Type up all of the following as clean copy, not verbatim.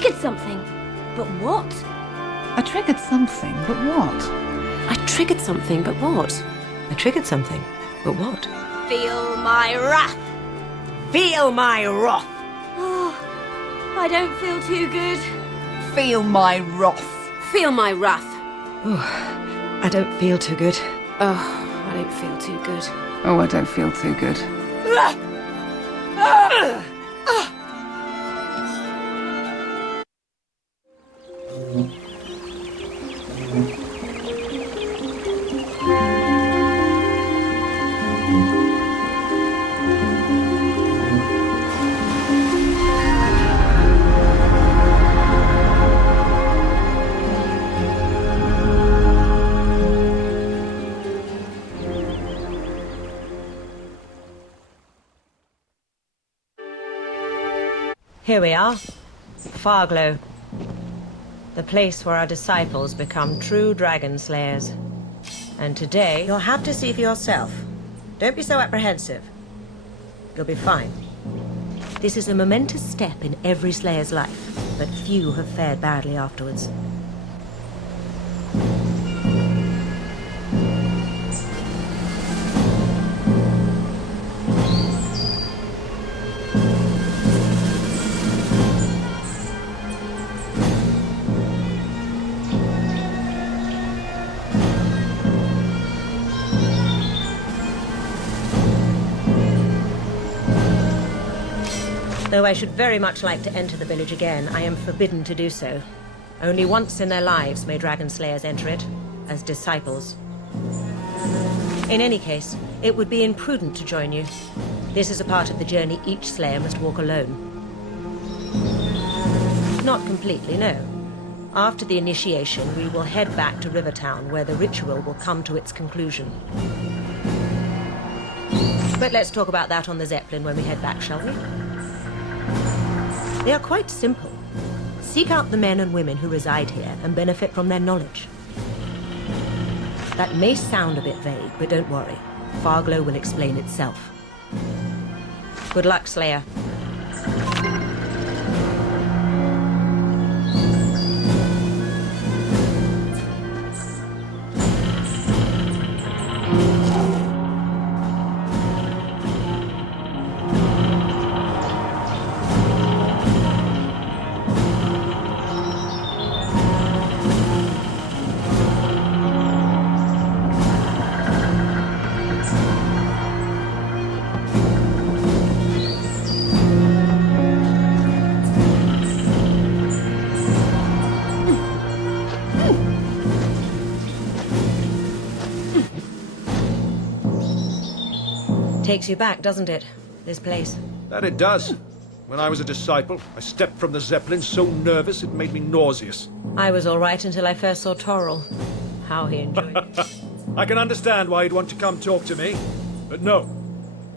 triggered something. But what? I triggered something, but what? I triggered something, but what? I triggered something, but what? Feel my wrath! Feel my wrath! Oh, I don't feel too good. Feel my wrath. Feel my wrath. Oh, I don't feel too good. Oh, I don't feel too good. Oh, I don't feel too good. Here we are, Farglow. The place where our disciples become true dragon slayers. And today, you'll have to see for yourself. Don't be so apprehensive. You'll be fine. This is a momentous step in every slayer's life, but few have fared badly afterwards. Though I should very much like to enter the village again, I am forbidden to do so. Only once in their lives may dragon slayers enter it, as disciples. In any case, it would be imprudent to join you. This is a part of the journey each slayer must walk alone. Not completely, no. After the initiation, we will head back to Rivertown, where the ritual will come to its conclusion. But let's talk about that on the Zeppelin when we head back, shall we? They are quite simple. Seek out the men and women who reside here and benefit from their knowledge. That may sound a bit vague, but don't worry. Farglow will explain itself. Good luck, Slayer. Takes you back, doesn't it? This place. That it does. When I was a disciple, I stepped from the Zeppelin so nervous it made me nauseous. I was all right until I first saw Torrell. How he enjoyed it. I can understand why you'd want to come talk to me, but no.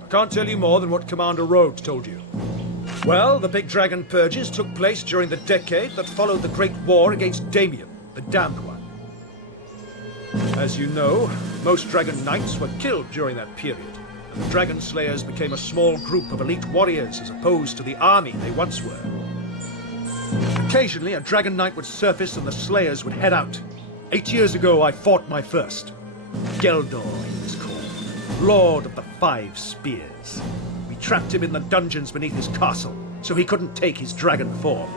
I can't tell you more than what Commander Rhodes told you. Well, the big dragon purges took place during the decade that followed the Great War against Damien, the Damned One. As you know, most Dragon Knights were killed during that period. The Dragon Slayers became a small group of elite warriors as opposed to the army they once were. Occasionally, a Dragon Knight would surface and the Slayers would head out. 8 years ago, I fought my first. Geldor, he was called. Lord of the Five Spears. We trapped him in the dungeons beneath his castle, so he couldn't take his dragon form.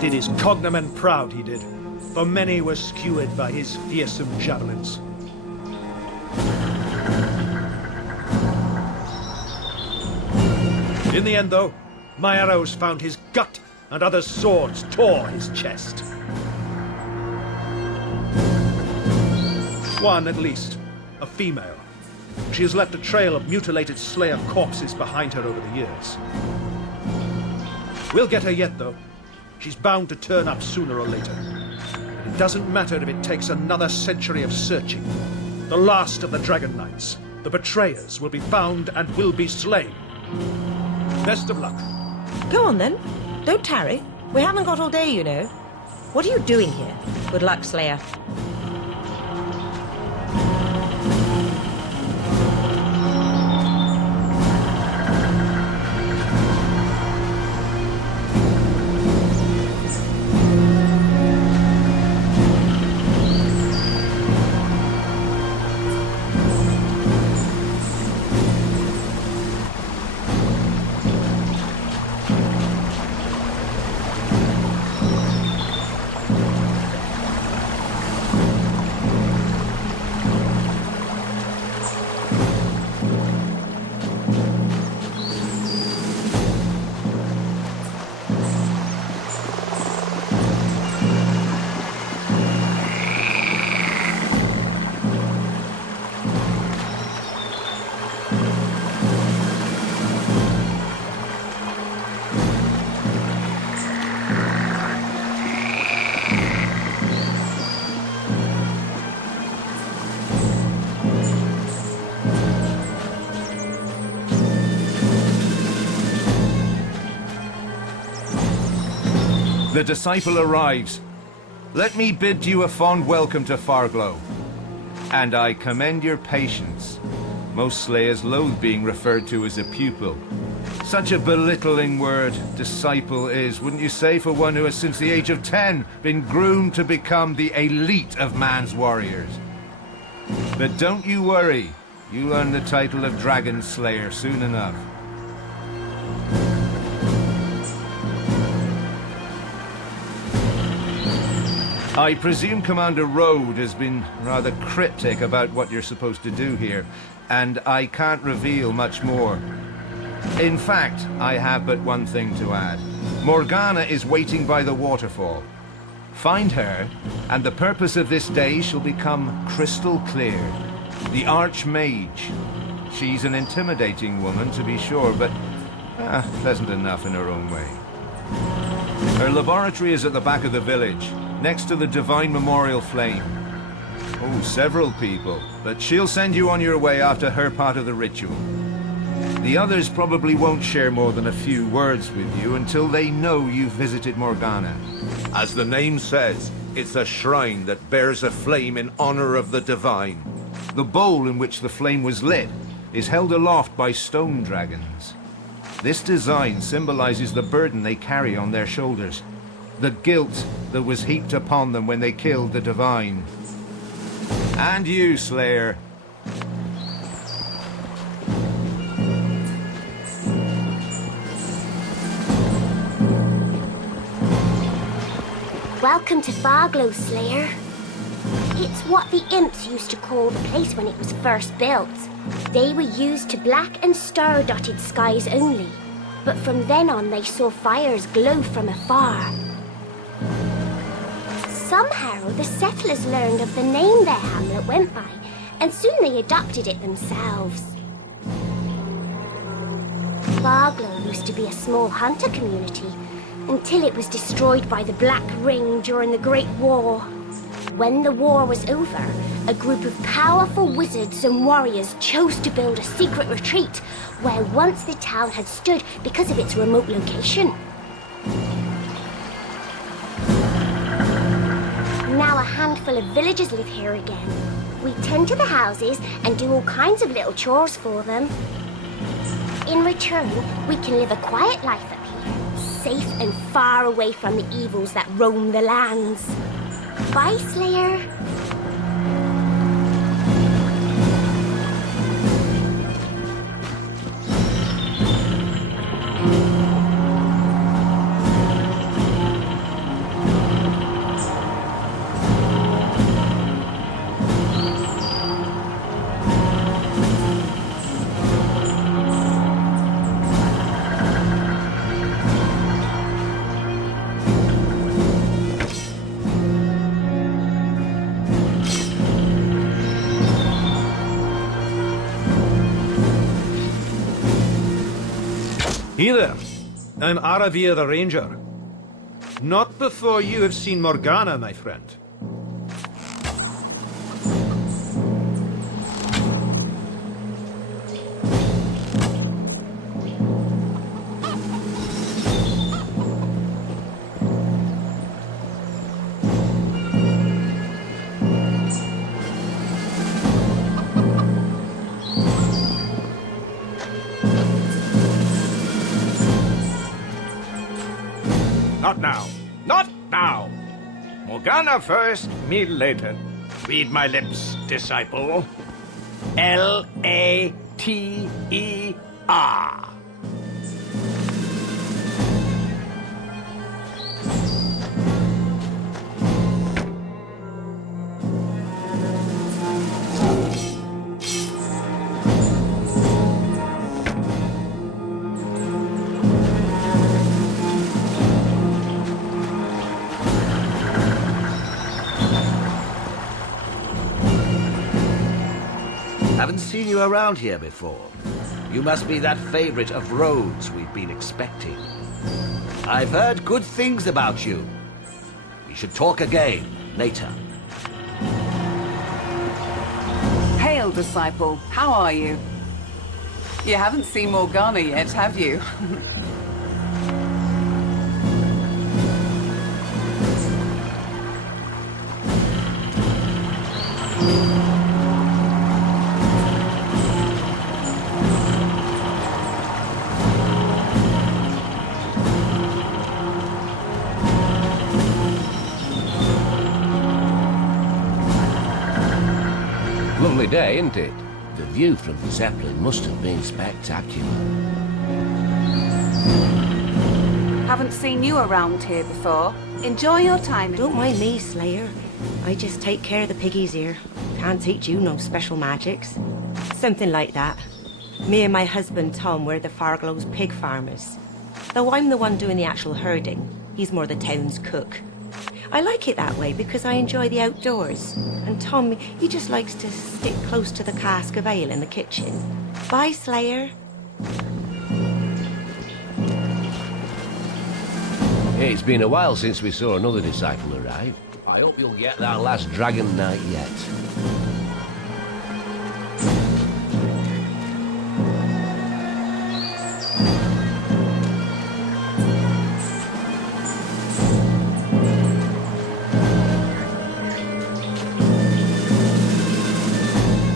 Did his cognomen proud, he did. For many were skewered by his fearsome javelins. In the end, though, my arrows found his gut, and others' swords tore his chest. One, at least, a female. She has left a trail of mutilated Slayer corpses behind her over the years. We'll get her yet, though. She's bound to turn up sooner or later. It doesn't matter if it takes another century of searching. The last of the Dragon Knights, the betrayers, will be found and will be slain. Best of luck. Go on then. Don't tarry. We haven't got all day, you know. What are you doing here? Good luck, Slayer. The disciple arrives. Let me bid you a fond welcome to Farglow. And I commend your patience. Most slayers loathe being referred to as a pupil. Such a belittling word, disciple is, wouldn't you say, for one who has since the age of 10 been groomed to become the elite of man's warriors. But don't you worry. You'll earn the title of Dragon Slayer soon enough. I presume Commander Rode has been rather cryptic about what you're supposed to do here, and I can't reveal much more. In fact, I have but one thing to add. Morgana is waiting by the waterfall. Find her, and the purpose of this day shall become crystal clear. The Archmage. She's an intimidating woman, to be sure, but pleasant enough in her own way. Her laboratory is at the back of the village, next to the Divine Memorial Flame. Oh, several people, but she'll send you on your way after her part of the ritual. The others probably won't share more than a few words with you until they know you've visited Morgana. As the name says, it's a shrine that bears a flame in honor of the divine. The bowl in which the flame was lit is held aloft by stone dragons. This design symbolizes the burden they carry on their shoulders, the guilt that was heaped upon them when they killed the divine. And you, Slayer. Welcome to Farglow, Slayer. It's what the imps used to call the place when it was first built. They were used to black and star-dotted skies only, but from then on they saw fires glow from afar. Somehow the settlers learned of the name their hamlet went by, and soon they adopted it themselves. Farglow used to be a small hunter community, until it was destroyed by the Black Ring during the Great War. When the war was over, a group of powerful wizards and warriors chose to build a secret retreat where once the town had stood because of its remote location. Now a handful of villagers live here again. We tend to the houses and do all kinds of little chores for them. In return, we can live a quiet life up here, safe and far away from the evils that roam the lands. Bye, Slayer. Hey there, I'm Aravir the Ranger. Not before you have seen Morgana, my friend. Not now. Not now. Morgana first, me later. Read my lips, disciple. Later. Haven't seen you around here before. You must be that favorite of Rhodes we've been expecting. I've heard good things about you. We should talk again later. Hail, disciple. How are you? You haven't seen Morgana yet, have you? Lovely day, isn't it? The view from the Zeppelin must have been spectacular. Haven't seen you around here before. Enjoy your time. Don't mind me, Slayer. I just take care of the piggies here. Can't teach you no special magics. Something like that. Me and my husband Tom were the Farglow's pig farmers. Though I'm the one doing the actual herding, he's more the town's cook. I like it that way because I enjoy the outdoors. And Tom, he just likes to stick close to the cask of ale in the kitchen. Bye, Slayer. It's been a while since we saw another disciple arrive. I hope you'll get that last dragon night yet.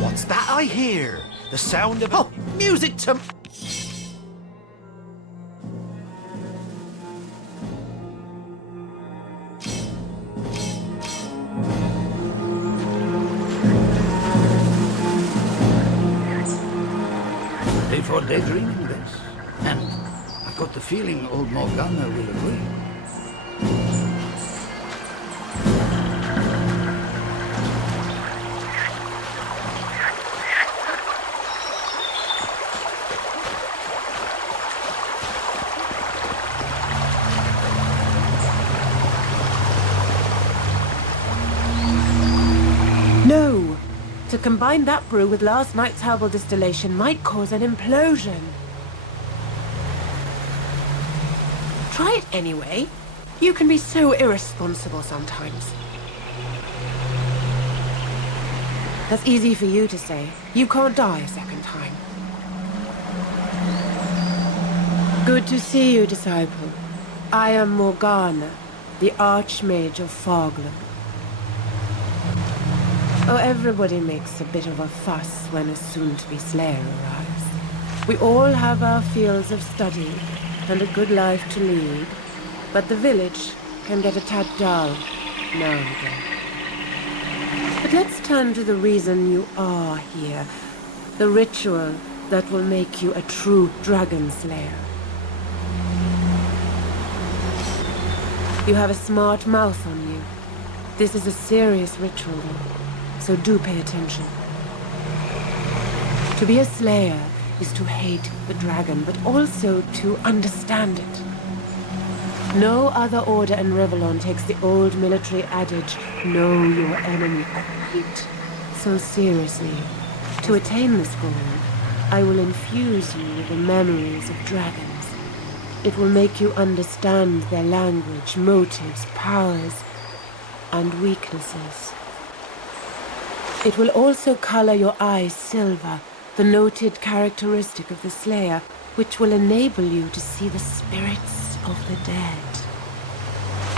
What's that I hear? The sound of... Oh, music to... For daydreaming this, and I've got the feeling old Morgana will agree. No! To combine that brew with last night's herbal distillation might cause an implosion. Try it anyway. You can be so irresponsible sometimes. That's easy for you to say. You can't die a second time. Good to see you, disciple. I am Morgana, the Archmage of Farglow. Oh, everybody makes a bit of a fuss when a soon-to-be Slayer arrives. We all have our fields of study and a good life to lead, but the village can get a tad dull now and again. But let's turn to the reason you are here, the ritual that will make you a true dragon slayer. You have a smart mouth on you. This is a serious ritual, though. So do pay attention. To be a slayer is to hate the dragon, but also to understand it. No other order in Rivellon takes the old military adage, know your enemy, quite so seriously. To attain this goal, I will infuse you with the memories of dragons. It will make you understand their language, motives, powers, and weaknesses. It will also color your eyes silver, the noted characteristic of the Slayer, which will enable you to see the spirits of the dead.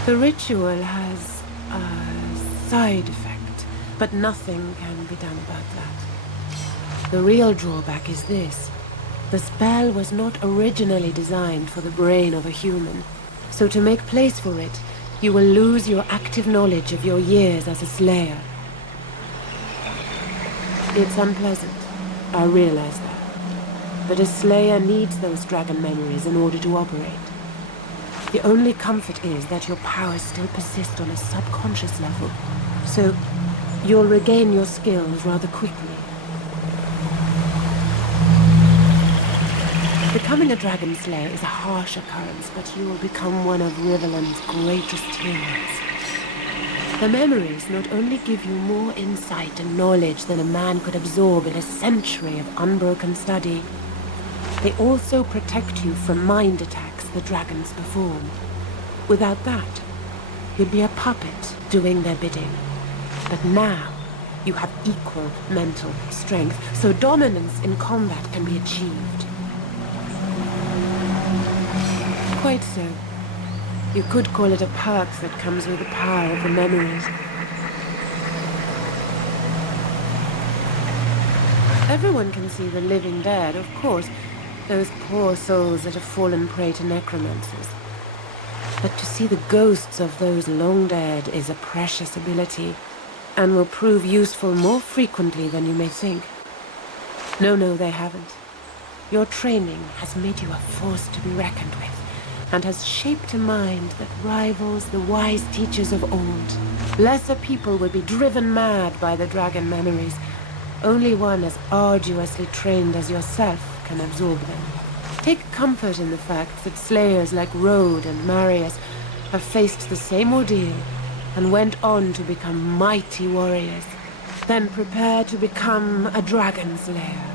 The ritual has a side effect, but nothing can be done about that. The real drawback is this. The spell was not originally designed for the brain of a human, so to make place for it, you will lose your active knowledge of your years as a Slayer. It's unpleasant, I realize that. But a Slayer needs those dragon memories in order to operate. The only comfort is that your powers still persist on a subconscious level, so you'll regain your skills rather quickly. Becoming a dragon slayer is a harsh occurrence, but you will become one of Rivellon's greatest heroes. The memories not only give you more insight and knowledge than a man could absorb in a century of unbroken study, they also protect you from mind attacks the dragons perform. Without that, you'd be a puppet doing their bidding. But now, you have equal mental strength, so dominance in combat can be achieved. Quite so. You could call it a perk that comes with the power of the memories. Everyone can see the living dead, of course. Those poor souls that have fallen prey to necromancers. But to see the ghosts of those long dead is a precious ability. and will prove useful more frequently than you may think. No, they haven't. Your training has made you a force to be reckoned with, and has shaped a mind that rivals the wise teachers of old. Lesser people would be driven mad by the dragon memories. Only one as arduously trained as yourself can absorb them. Take comfort in the fact that slayers like Rode and Marius have faced the same ordeal and went on to become mighty warriors. Then prepare to become a dragon slayer.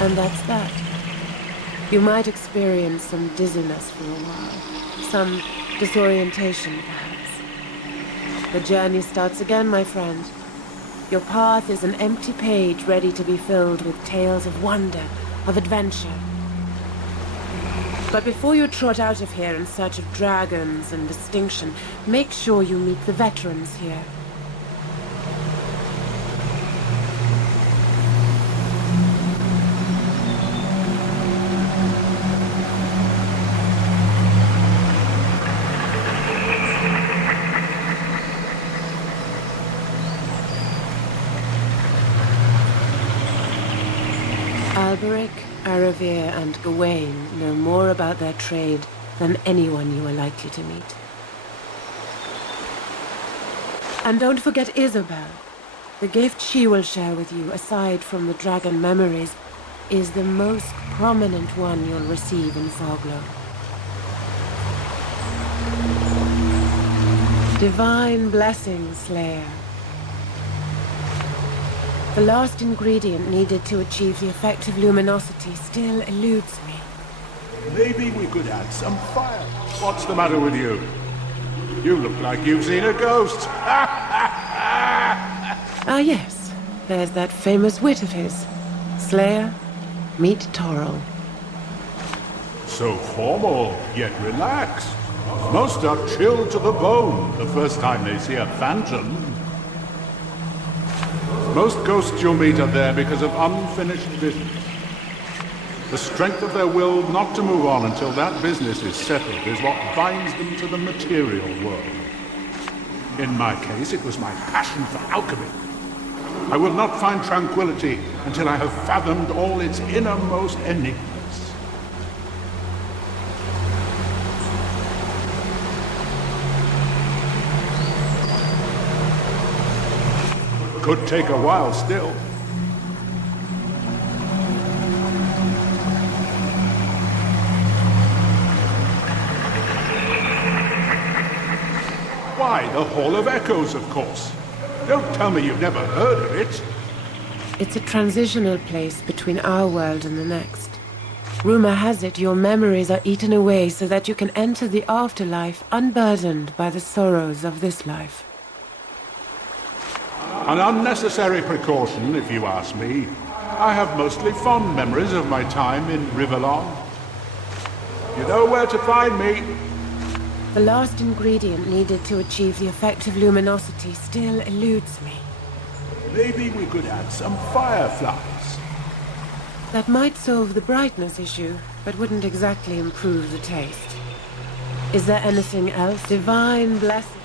And that's that. You might experience some dizziness for a while. Some disorientation, perhaps. The journey starts again, my friend. Your path is an empty page ready to be filled with tales of wonder, of adventure. But before you trot out of here in search of dragons and distinction, make sure you meet the veterans here. Alberic, Aravir, and Gawain know more about their trade than anyone you are likely to meet. And don't forget Isabel. The gift she will share with you, aside from the dragon memories, is the most prominent one you'll receive in Foglow. Divine blessing, Slayer. The last ingredient needed to achieve the effect of luminosity still eludes me. Maybe we could add some fire. What's the matter with you? You look like you've seen a ghost. Ah yes, there's that famous wit of his. Slayer, meet Torrell. So formal, yet relaxed. Most are chilled to the bone the first time they see a phantom. Most ghosts you'll meet are there because of unfinished business. The strength of their will not to move on until that business is settled is what binds them to the material world. In my case, it was my passion for alchemy. I will not find tranquility until I have fathomed all its innermost enigmas. Could take a while still. Why, the Hall of Echoes, of course. Don't tell me you've never heard of it. It's a transitional place between our world and the next. Rumor has it your memories are eaten away so that you can enter the afterlife unburdened by the sorrows of this life. An unnecessary precaution, if you ask me. I have mostly fond memories of my time in Rivellon. You know where to find me. The last ingredient needed to achieve the effect of luminosity still eludes me. Maybe we could add some fireflies. That might solve the brightness issue, but wouldn't exactly improve the taste. Is there anything else? Divine blessing.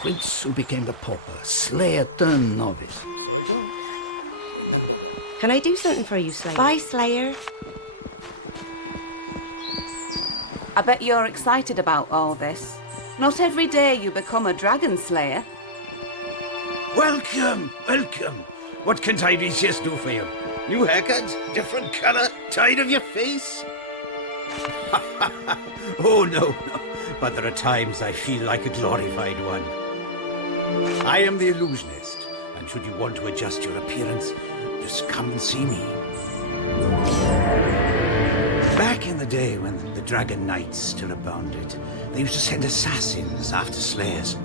Prince who became the pauper, slayer turned novice. Can I do something for you, Slayer? Bye, Slayer. I bet you're excited about all this. Not every day you become a dragon slayer. Welcome, welcome. What can Tiresias do for you? New haircut? Different color? Tired of your face? Oh, no. But there are times I feel like a glorified one. I am the illusionist, and should you want to adjust your appearance, just come and see me. Back day when the Dragon Knights still abounded, they used to send assassins after slayers.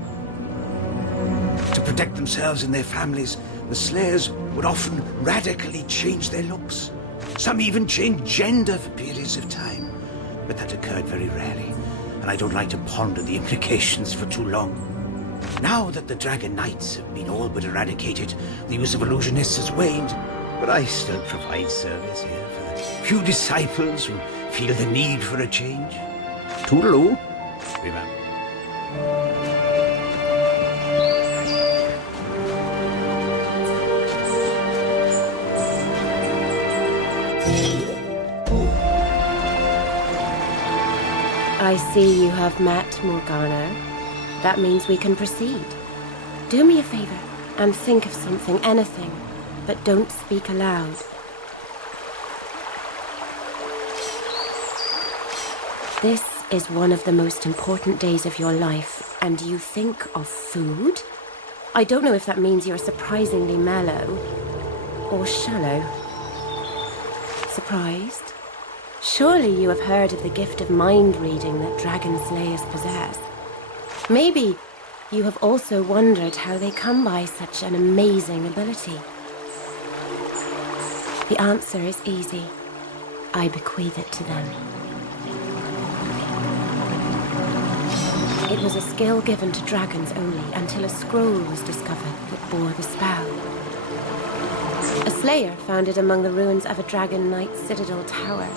To protect themselves and their families, the slayers would often radically change their looks. Some even changed gender for periods of time. But that occurred very rarely, and I don't like to ponder the implications for too long. Now that the Dragon Knights have been all but eradicated, the use of illusionists has waned. But I still provide service here for the few disciples who feel the need for a change. Toodaloo. Remember. I see you have met Morgana. That means we can proceed. Do me a favor and think of something, anything, but don't speak aloud. This is one of the most important days of your life, and you think of food? I don't know if that means you're surprisingly mellow or shallow. Surprised? Surely you have heard of the gift of mind reading that dragon slayers possess. Maybe you have also wondered how they come by such an amazing ability. The answer is easy. I bequeath it to them. It was a skill given to dragons only until a scroll was discovered that bore the spell. A slayer found it among the ruins of a Dragon Knight citadel tower,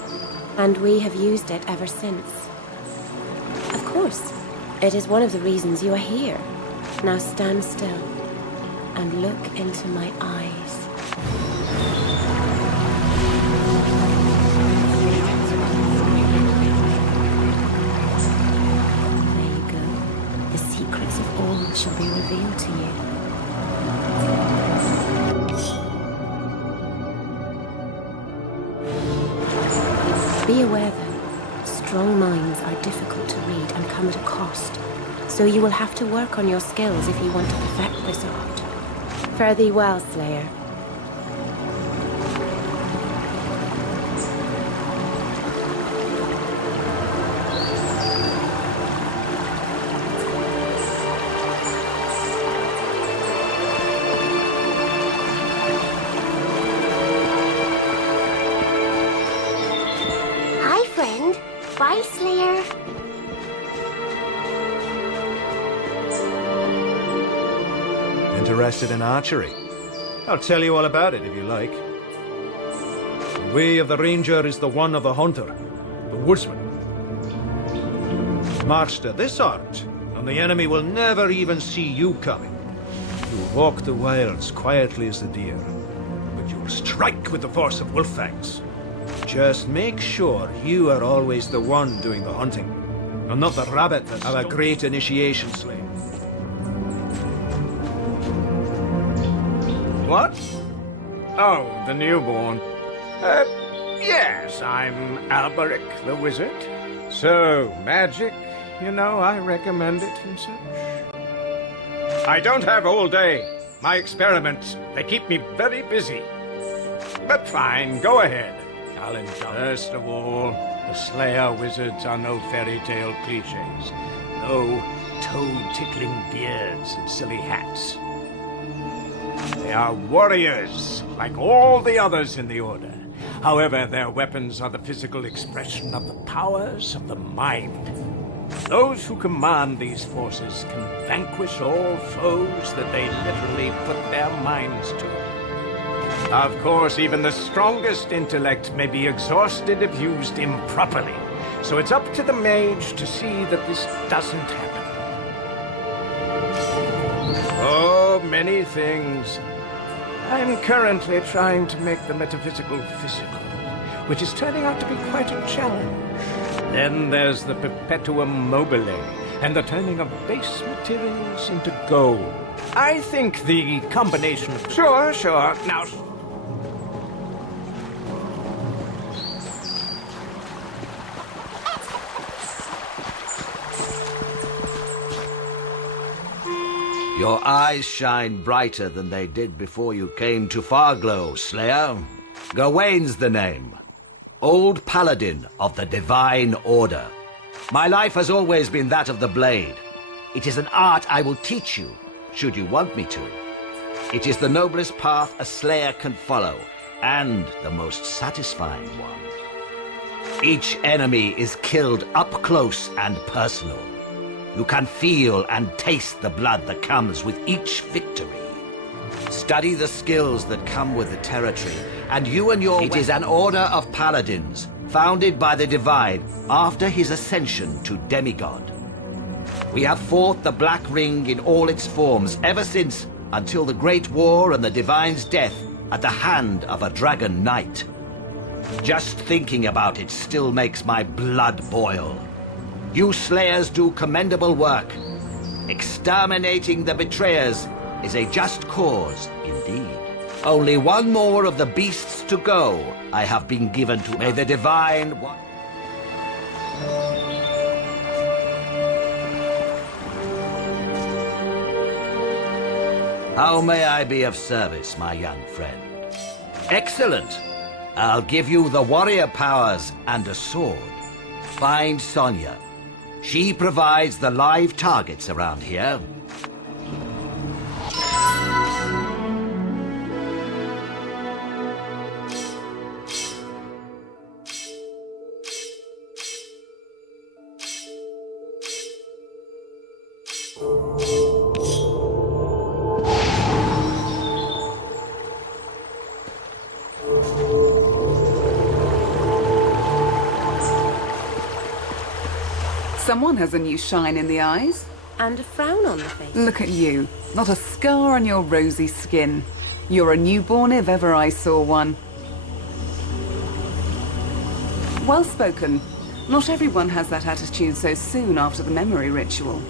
and we have used it ever since. Of course, it is one of the reasons you are here. Now stand still and look into my eyes. There you go. The secrets of all shall be revealed to you. Be aware, though, strong minds are difficult to read and come at a cost, so you will have to work on your skills if you want to perfect this art. Fare thee well, Slayer. Bye, Slayer. Interested in archery? I'll tell you all about it if you like. The way of the ranger is the one of the hunter, the woodsman. Master this art, and the enemy will never even see you coming. You walk the wilds quietly as the deer, but you will strike with the force of wolf fangs. Just make sure you are always the one doing the hunting, and not the rabbit that's our great initiation slave. What? Oh, the newborn. Yes, I'm Alberic the wizard. So, magic, you know, I recommend it and such. I don't have all day. My experiments, they keep me very busy. But fine, go ahead. First of all, the Slayer wizards are no fairy tale cliches. No toad-tickling beards and silly hats. They are warriors, like all the others in the Order. However, their weapons are the physical expression of the powers of the mind. Those who command these forces can vanquish all foes that they literally put their minds to. Of course, even the strongest intellect may be exhausted if used improperly. So it's up to the mage to see that this doesn't happen. Oh, many things. I'm currently trying to make the metaphysical physical, which is turning out to be quite a challenge. Then there's the perpetuum mobile, and the turning of base materials into gold. I think the combination of... Sure. Now... Your eyes shine brighter than they did before you came to Farglow, Slayer. Gawain's the name. Old Paladin of the Divine Order. My life has always been that of the blade. It is an art I will teach you, should you want me to. It is the noblest path a slayer can follow, and the most satisfying one. Each enemy is killed up close and personal. You can feel and taste the blood that comes with each victory. Study the skills that come with the territory, and you and your... It is an order of paladins, founded by the Divine after his ascension to demigod. We have fought the Black Ring in all its forms ever since, until the Great War and the Divine's death at the hand of a Dragon Knight. Just thinking about it still makes my blood boil. You Slayers do commendable work. Exterminating the betrayers is a just cause indeed. Only one more of the beasts to go I have been given to. May the Divine... How may I be of service, my young friend? Excellent. I'll give you the warrior powers and a sword. Find Sonia. She provides the live targets around here. Someone has a new shine in the eyes. And a frown on the face. Look at you. Not a scar on your rosy skin. You're a newborn if ever I saw one. Well spoken. Not everyone has that attitude so soon after the memory ritual.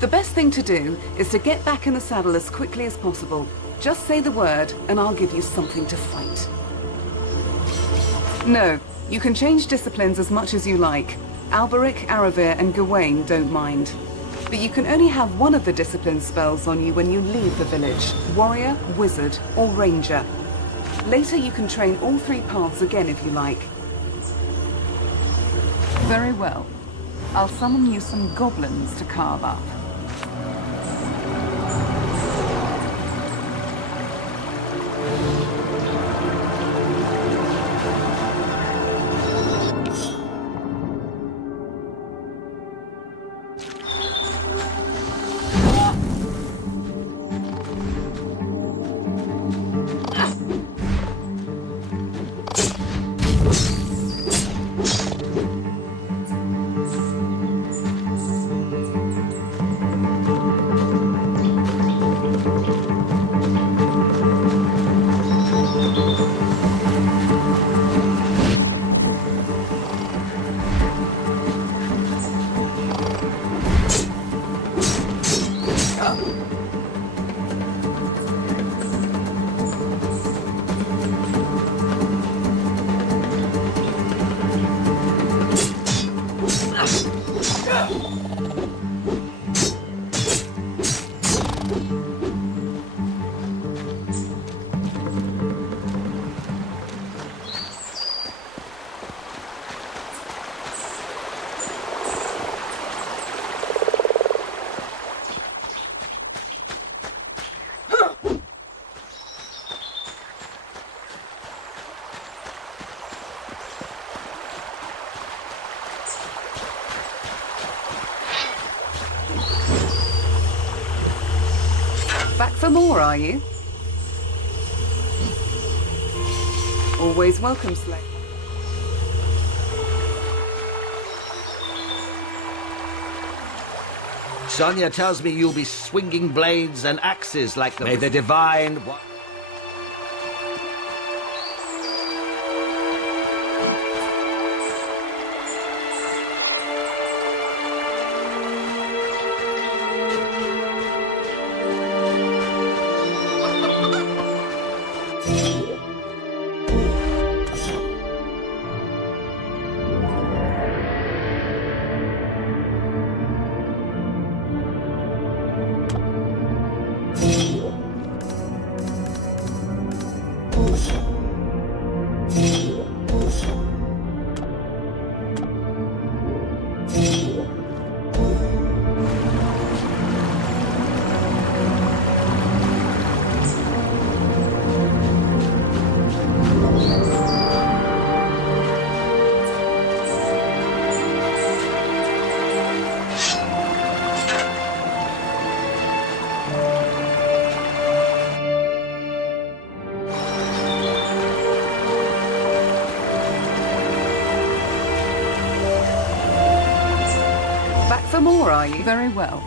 The best thing to do is to get back in the saddle as quickly as possible. Just say the word, and I'll give you something to fight. No, you can change disciplines as much as you like. Alberic, Aravir, and Gawain don't mind. But you can only have one of the discipline spells on you when you leave the village. Warrior, Wizard, or Ranger. Later you can train all three paths again if you like. Very well. I'll summon you some goblins to carve up. Back for more, are you? Always welcome, Slay. Sonia tells me you'll be swinging blades and axes like the... May the Divine... sure, are you? Very well.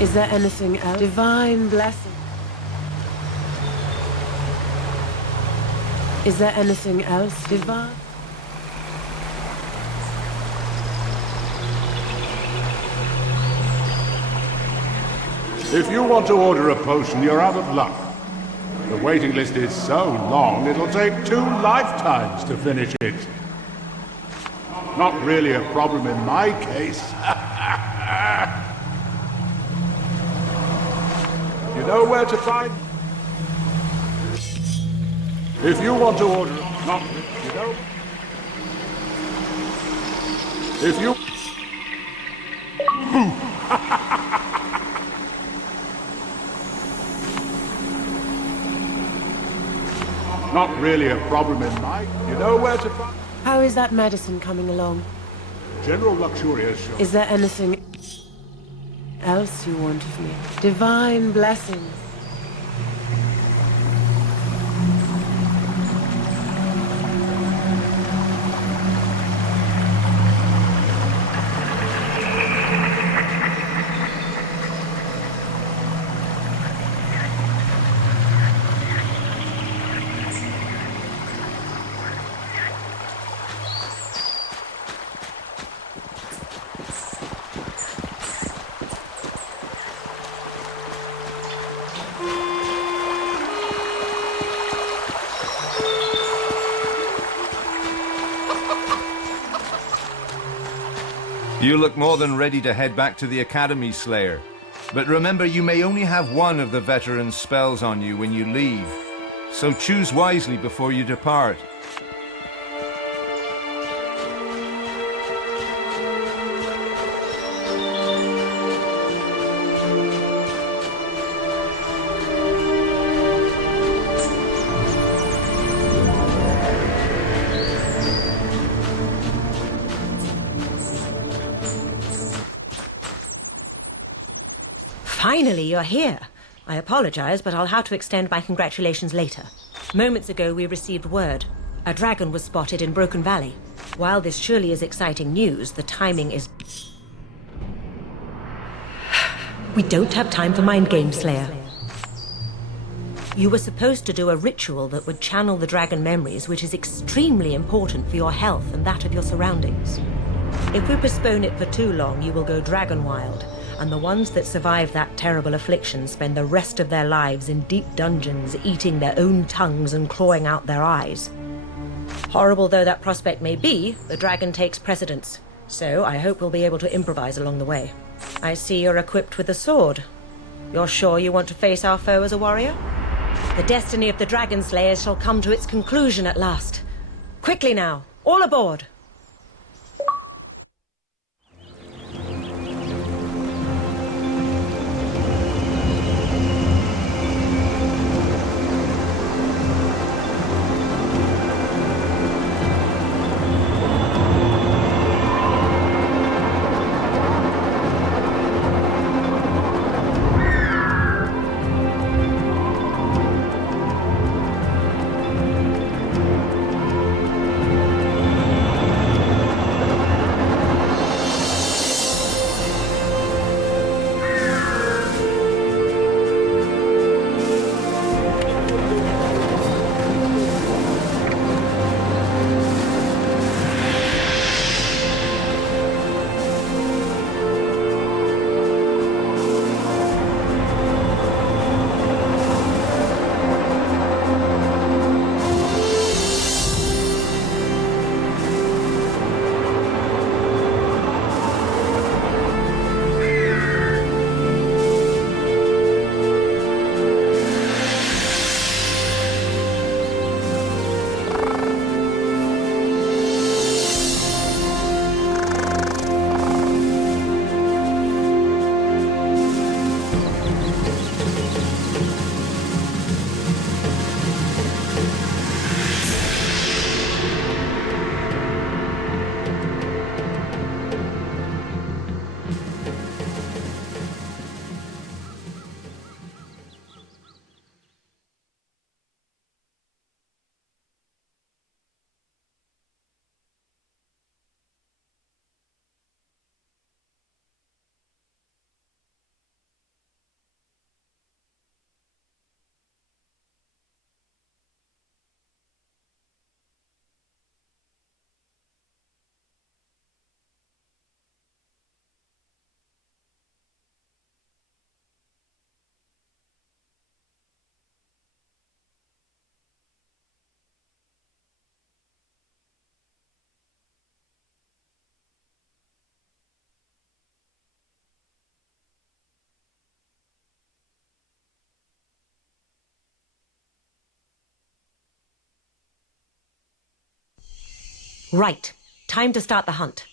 Is there anything else? Divine blessing. Is there anything else divine? If you want to order a potion, you're out of luck. The waiting list is so long, it'll take 2 lifetimes to finish it. Not really a problem in my case. You know where to find... If you want to order... Not... You know... If you... Not really a problem in my... You know where to find... How is that medicine coming along? General Luxurious show. Is there anything else you want of me? Divine blessings. You look more than ready to head back to the Academy, Slayer. But remember, you may only have one of the veteran spells on you when you leave. So choose wisely before you depart. Finally, you're here. I apologize, but I'll have to extend my congratulations later. Moments ago, we received word. A dragon was spotted in Broken Valley. While this surely is exciting news, the timing is... We don't have time for mind games, Slayer. You were supposed to do a ritual that would channel the dragon memories, which is extremely important for your health and that of your surroundings. If we postpone it for too long, you will go dragon wild, and the ones that survive that terrible affliction spend the rest of their lives in deep dungeons, eating their own tongues and clawing out their eyes. Horrible though that prospect may be, the dragon takes precedence, so I hope we'll be able to improvise along the way. I see you're equipped with a sword. You're sure you want to face our foe as a warrior? The destiny of the Dragon Slayers shall come to its conclusion at last. Quickly now, all aboard! Right. Time to start the hunt.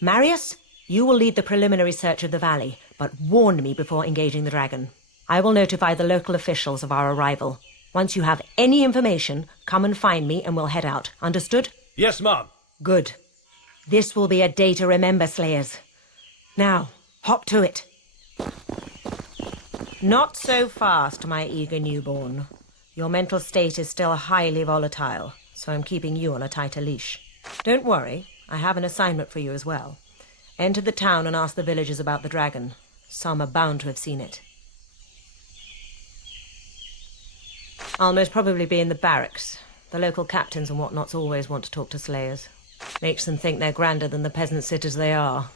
Marius, you will lead the preliminary search of the valley, but warn me before engaging the dragon. I will notify the local officials of our arrival. Once you have any information, come and find me and we'll head out. Understood? Yes, ma'am. Good. This will be a day to remember, Slayers. Now, hop to it. Not so fast, my eager newborn. Your mental state is still highly volatile, so I'm keeping you on a tighter leash. Don't worry, I have an assignment for you as well. Enter the town and ask the villagers about the dragon. Some are bound to have seen it. I'll most probably be in the barracks. The local captains and whatnots always want to talk to Slayers. Makes them think they're grander than the peasant sitters they are.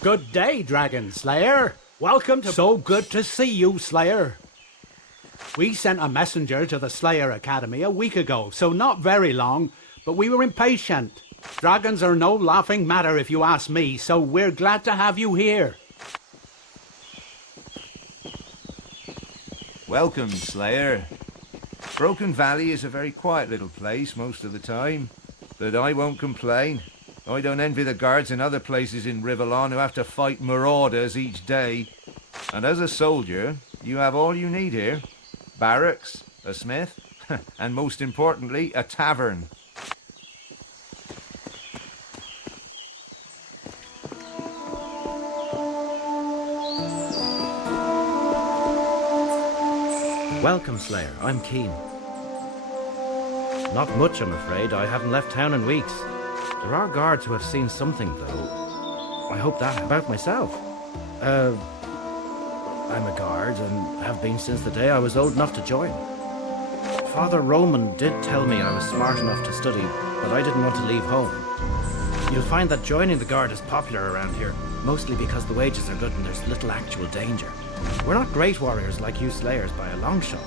Good day, Dragon Slayer. Welcome to... So good to see you, Slayer. We sent a messenger to the Slayer Academy a week ago, so not very long, but we were impatient. Dragons are no laughing matter if you ask me, so we're glad to have you here. Welcome, Slayer. Broken Valley is a very quiet little place most of the time, but I won't complain. I don't envy the guards in other places in Rivellon who have to fight marauders each day. And as a soldier, you have all you need here. Barracks, a smith, and most importantly, a tavern. Welcome, Slayer. I'm keen. Not much, I'm afraid. I haven't left town in weeks. There are guards who have seen something, though. I hope that about myself. I'm a guard, and have been since the day I was old enough to join. Father Roman did tell me I was smart enough to study, but I didn't want to leave home. You'll find that joining the guard is popular around here, mostly because the wages are good and there's little actual danger. We're not great warriors like you Slayers by a long shot,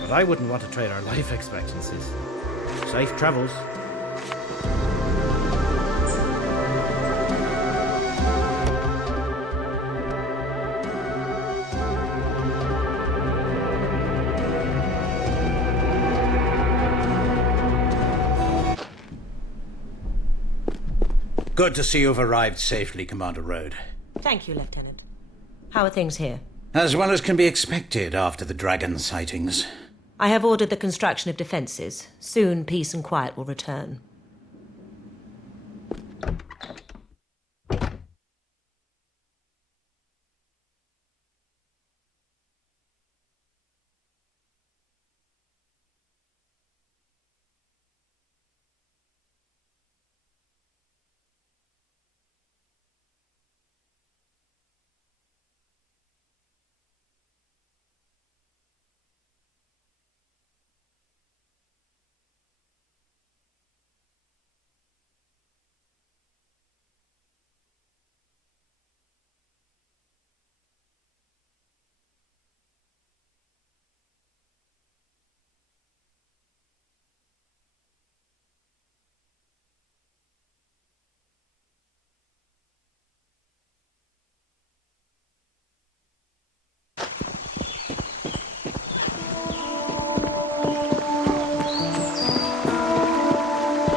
but I wouldn't want to trade our life expectancies. Safe travels. Good to see you've arrived safely, Commander Road. Thank you, Lieutenant. How are things here? As well as can be expected after the dragon sightings. I have ordered the construction of defenses. Soon peace and quiet will return.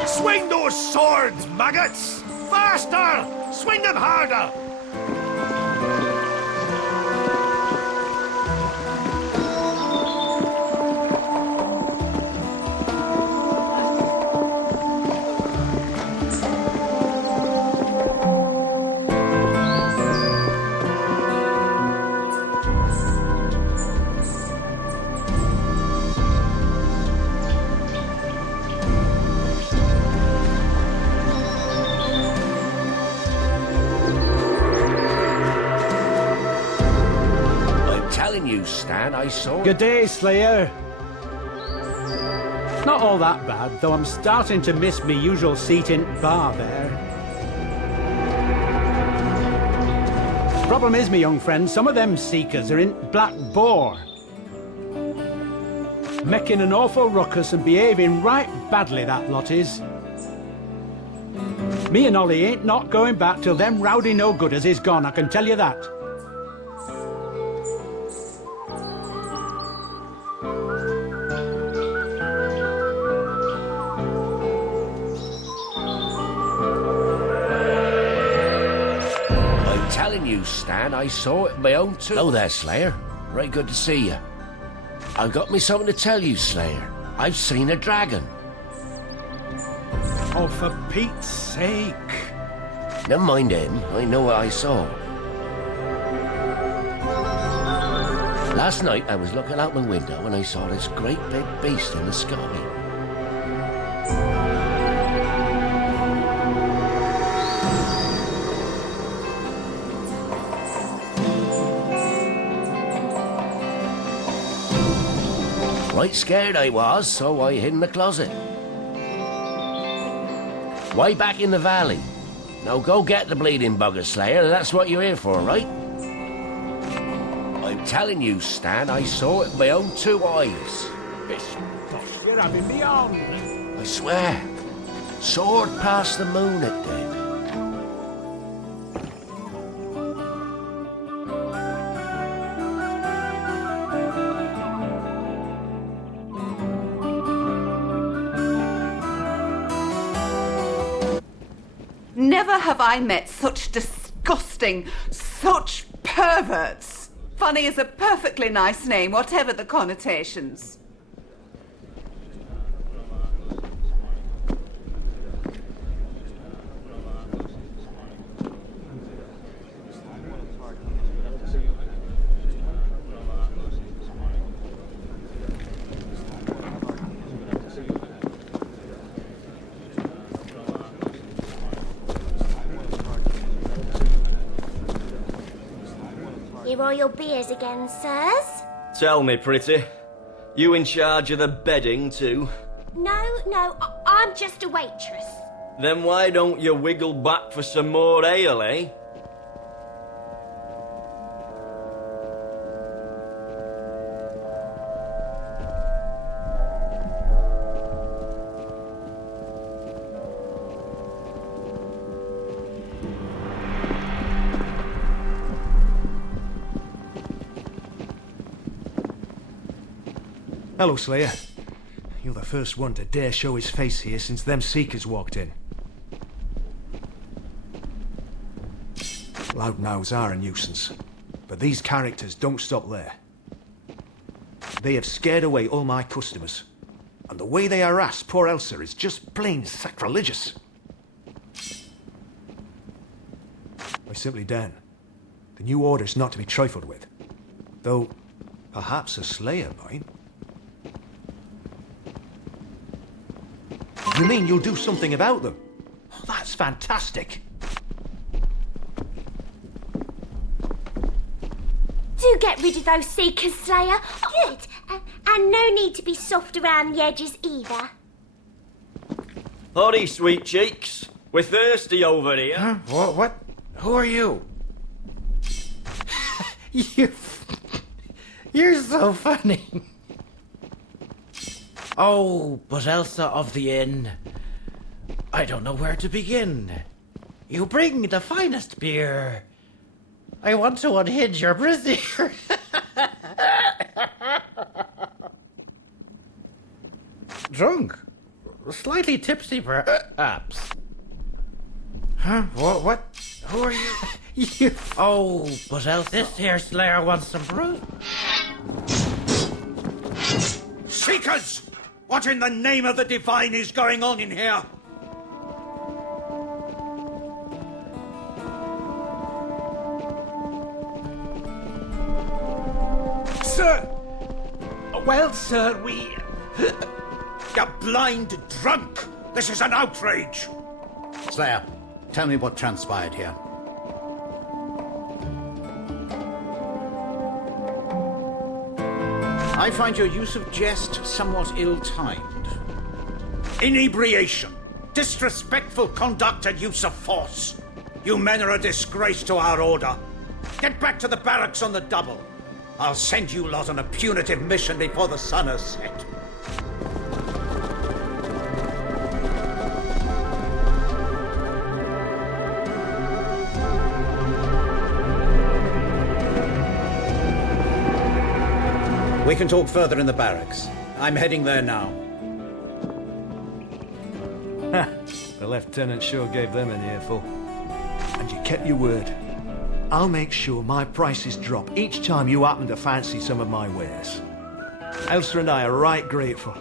Swing those swords, maggots! Faster! Swing them harder! You, Stan, I saw. Good day, Slayer. Not all that bad, though I'm starting to miss me usual seat in bar there. Problem is, me young friend, some of them seekers are in Black Boar. Making an awful ruckus and behaving right badly, that lot is. Me and Ollie ain't not going back till them rowdy no-gooders is gone, I can tell you that. You, Stan, I saw it with my own two. Hello there, Slayer. Right good to see you. I've got me something to tell you, Slayer. I've seen a dragon. Oh, for Pete's sake. Never mind him. I know what I saw. Last night, I was looking out my window and I saw this great big beast in the sky. Right scared I was, so I hid in the closet. Way back in the valley. Now go get the bleeding bugger, Slayer. That's what you're here for, right? I'm telling you, Stan, I saw it with my own two eyes. Bish, gosh, you're having me on. I swear. Soared past the moon it did. Never have I met such disgusting, such perverts. Funny is a perfectly nice name, whatever the connotations. Here are your beers again, sirs. Tell me, pretty. You in charge of the bedding, too? No, I'm just a waitress. Then why don't you wiggle back for some more ale, eh? Hello, Slayer. You're the first one to dare show his face here since them Seekers walked in. Loudmouths are a nuisance, but these characters don't stop there. They have scared away all my customers, and the way they harass poor Elsa is just plain sacrilegious. I simply don't. The new order's not to be trifled with, though perhaps a Slayer might. You mean you'll do something about them? Oh, that's fantastic. Do get rid of those Seekers, Slayer. Good. And no need to be soft around the edges either. Howdy, sweet cheeks. We're thirsty over here. Huh? What? Who are you? You're so funny. Oh, but Elsa of the Inn. I don't know where to begin. You bring the finest beer. I want to unhinge your brazier. Drunk? Slightly tipsy, perhaps. Huh? What? Who are you? You. Oh, but else this here Slayer wants some brew. Seekers! What in the name of the divine is going on in here? Sir! Well, sir, we... You blind drunk! This is an outrage! Slayer, tell me what transpired here. I find your use of jest somewhat ill-timed. Inebriation, disrespectful conduct and use of force. You men are a disgrace to our order. Get back to the barracks on the double. I'll send you lot on a punitive mission before the sun has set. We can talk further in the barracks. I'm heading there now. The lieutenant sure gave them an earful. And you kept your word. I'll make sure my prices drop each time you happen to fancy some of my wares. Elsa and I are right grateful.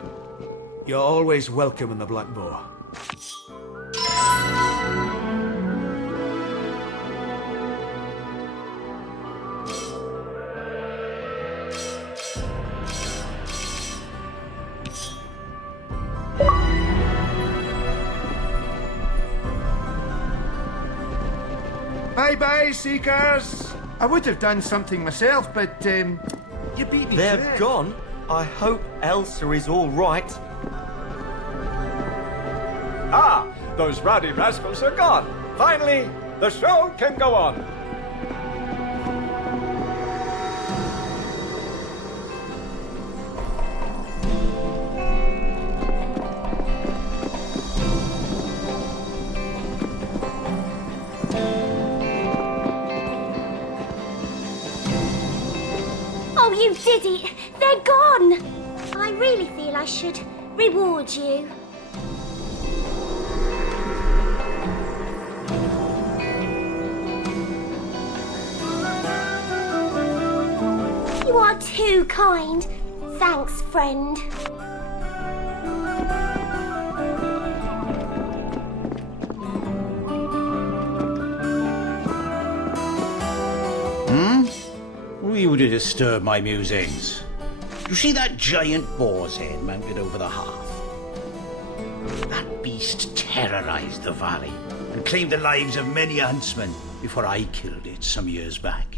You're always welcome in the Black Boar. Bye-bye, Seekers! I would have done something myself, but, you beat me to They've it. gone? I hope Elsa is all right. Ah, those rowdy rascals are gone. Finally, the show can go on. Oh, you did it! They're gone! I really feel I should reward you. You are too kind. Thanks, friend. You would disturb my musings. You see that giant boar's head mounted over the hearth? That beast terrorized the valley and claimed the lives of many huntsmen before I killed it some years back.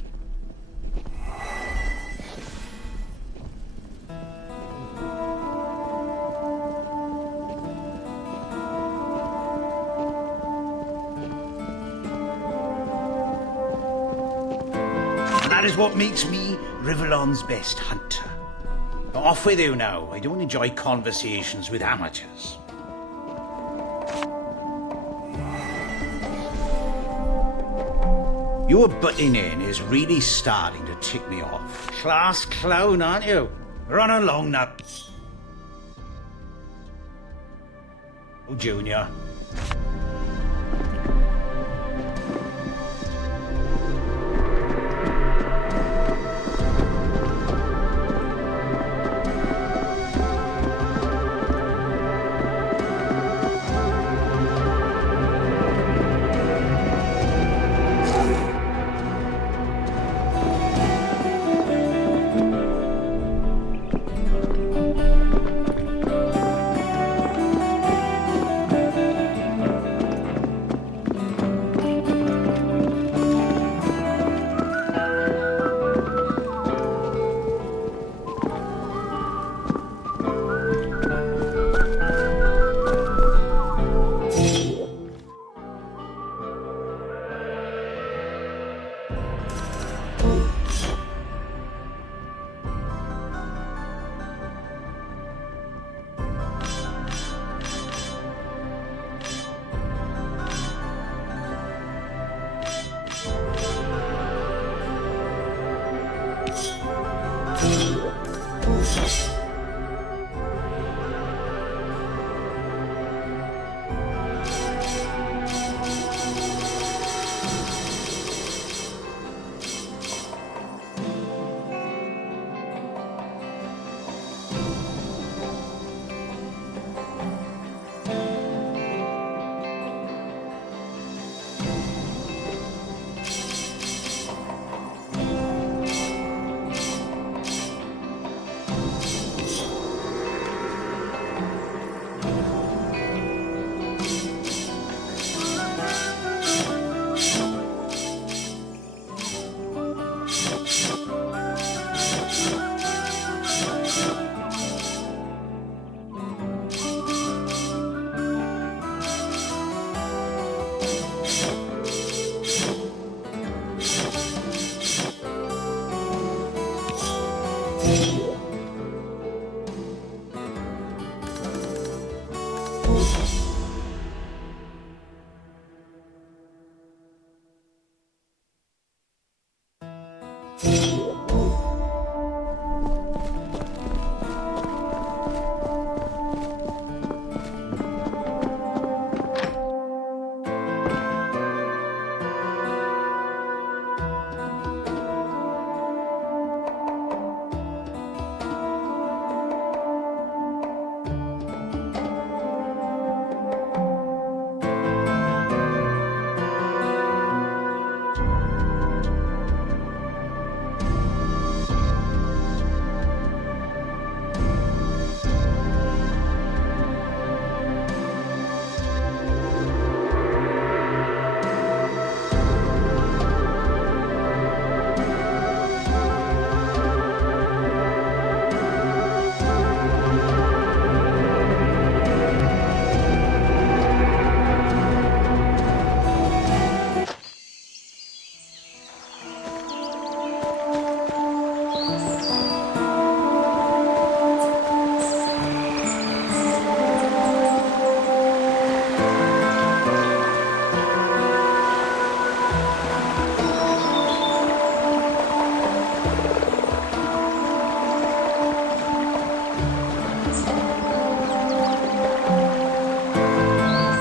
That is what makes me Rivellon's best hunter. Off with you now. I don't enjoy conversations with amateurs. Your butting in is really starting to tick me off. Class clown, aren't you? Run along now. Oh, Junior.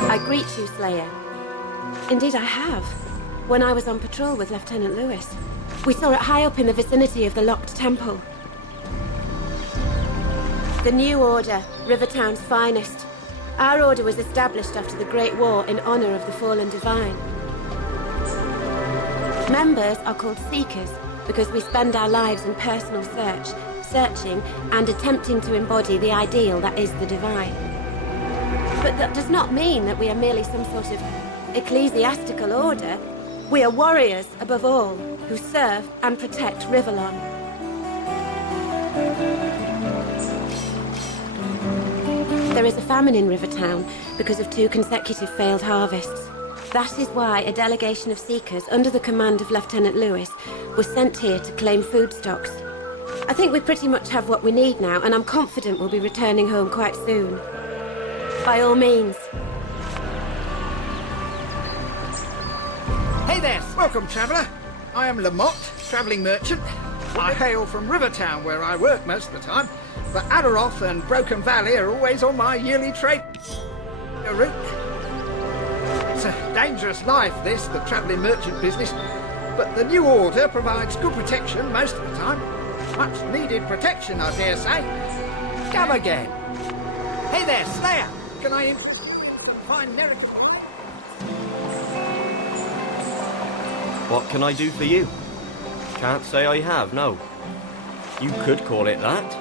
I greet you, Slayer. Indeed, I have. When I was on patrol with Lieutenant Lewis. We saw it high up in the vicinity of the locked temple. The New Order, Rivertown's finest. Our order was established after the Great War in honor of the fallen Divine. Members are called Seekers because we spend our lives in personal searching and attempting to embody the ideal that is the Divine. But that does not mean that we are merely some sort of ecclesiastical order. We are warriors, above all, who serve and protect Rivellon. There is a famine in Rivertown because of 2 consecutive failed harvests. That is why a delegation of Seekers under the command of Lieutenant Lewis was sent here to claim food stocks. I think we pretty much have what we need now, and I'm confident we'll be returning home quite soon. By all means. Hey there! Welcome, traveller. I am Lamont, travelling merchant. I hail from Rivertown, where I work most of the time, but Adaroth and Broken Valley are always on my yearly trade route. It's a dangerous life, this, the travelling merchant business, but the New Order provides good protection most of the time. Much needed protection, I dare say. Come again. Hey there, Slayer! Can I find Nerith? What can I do for you? Can't say I have, no. You could call it that.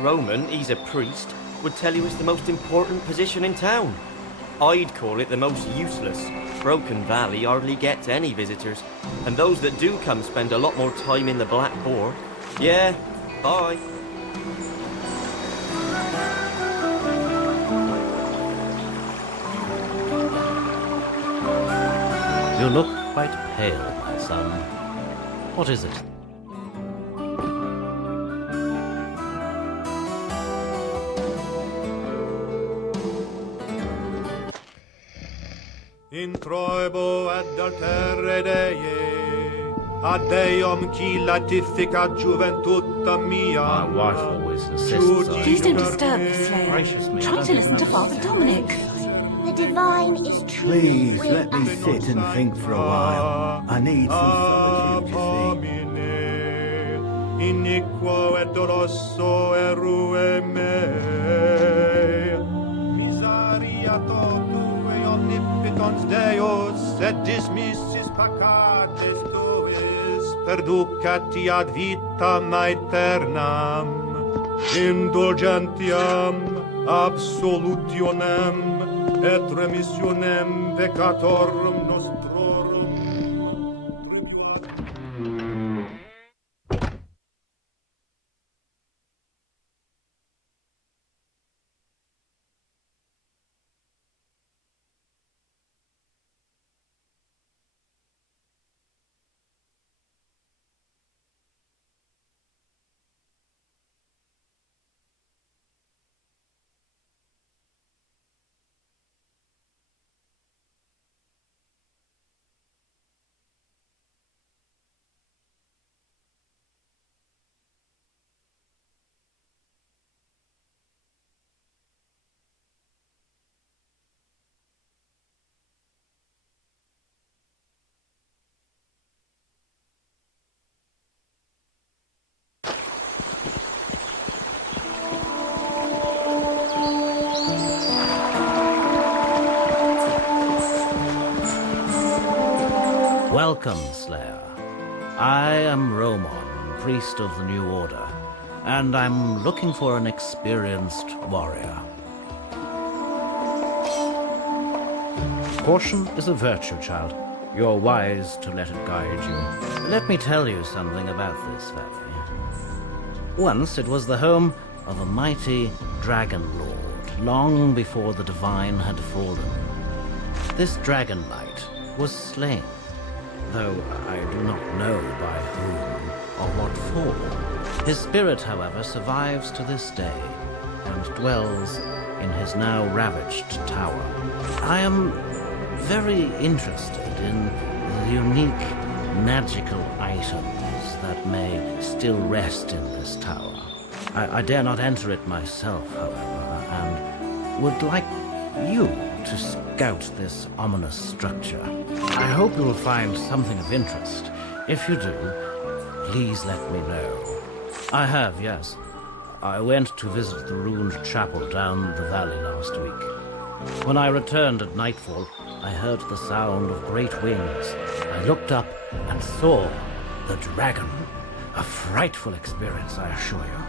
Roman, he's a priest, would tell you it's the most important position in town. I'd call it the most useless. Broken Valley hardly gets any visitors, and those that do come spend a lot more time in the Black Boar. Yeah, bye. You look quite pale, my son. What is it? In troibo ad altere Dei, ad Deum qui latificat juventutta mia. My wife always insists on... Please don't disturb me, Slayer. Gracious me, Try to listen to Father Dominic. The Divine is truly Please with let me us. sit and think for a while. I need some to Iniquo et doloso erue me. Miseria totue omnipotens Deus, et dismissis peccates tuis, perducati ad vitam aeternam, indulgentiam, absolutionem, et remissionem peccatorum nostrorum. Welcome, Slayer. I am Romon, priest of the New Order, and I'm looking for an experienced warrior. Caution is a virtue, child. You're wise to let it guide you. Let me tell you something about this valley. Once it was the home of a mighty dragon lord, long before the divine had fallen. This dragon knight was slain, though I do not know by whom or what for. His spirit, however, survives to this day and dwells in his now ravaged tower. I am very interested in the unique magical items that may still rest in this tower. I dare not enter it myself, however, and would like you to scout this ominous structure. I hope you will find something of interest. If you do, please let me know. I have, yes. I went to visit the ruined chapel down the valley last week. When I returned at nightfall, I heard the sound of great wings. I looked up and saw the dragon. A frightful experience, I assure you.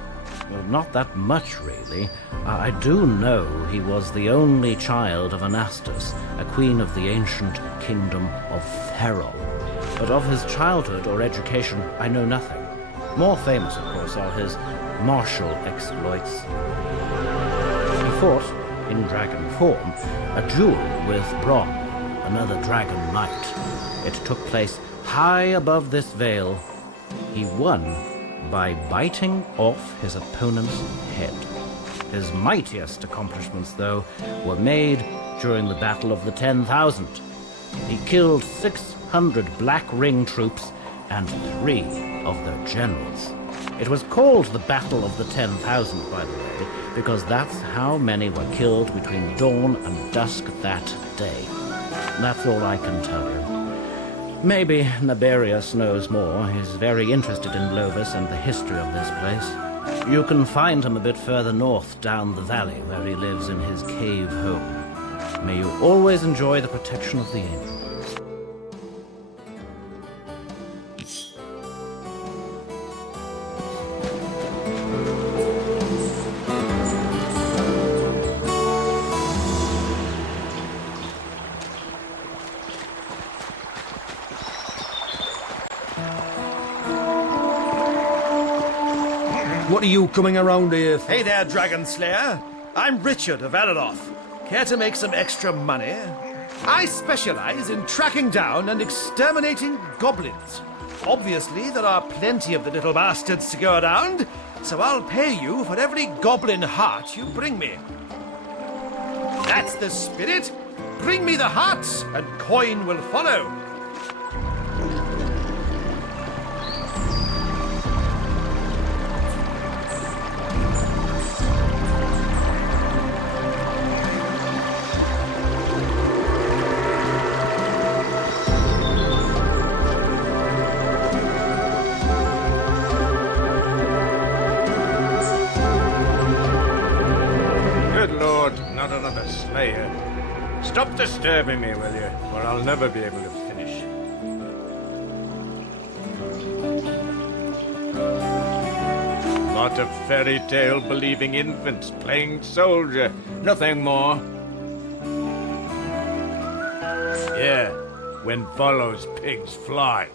Well, not that much, really. I do know he was the only child of Anastas, a queen of the ancient kingdom of Ferrol. But of his childhood or education, I know nothing. More famous, of course, are his martial exploits. He fought, in dragon form, a duel with Bron, another dragon knight. It took place high above this vale. He won by biting off his opponent's head. His mightiest accomplishments, though, were made during the Battle of the 10,000. He killed 600 Black Ring troops and 3 of their generals. It was called the Battle of the 10,000, by the way, because that's how many were killed between dawn and dusk that day. That's all I can tell you. Maybe Naberius knows more. He's very interested in Lovis and the history of this place. You can find him a bit further north down the valley where he lives in his cave home. May you always enjoy the protection of the angels. What are you coming around here for? Hey there, Dragon Slayer. I'm Richard of Araroth. Care to make some extra money? I specialize in tracking down and exterminating goblins. Obviously, there are plenty of the little bastards to go around, so I'll pay you for every goblin heart you bring me. That's the spirit. Bring me the hearts, and coin will follow. Not another slayer. Stop disturbing me, will you? Or I'll never be able to finish. Lot of fairy tale believing infants playing soldier. Nothing more. Yeah, when follows pigs fly.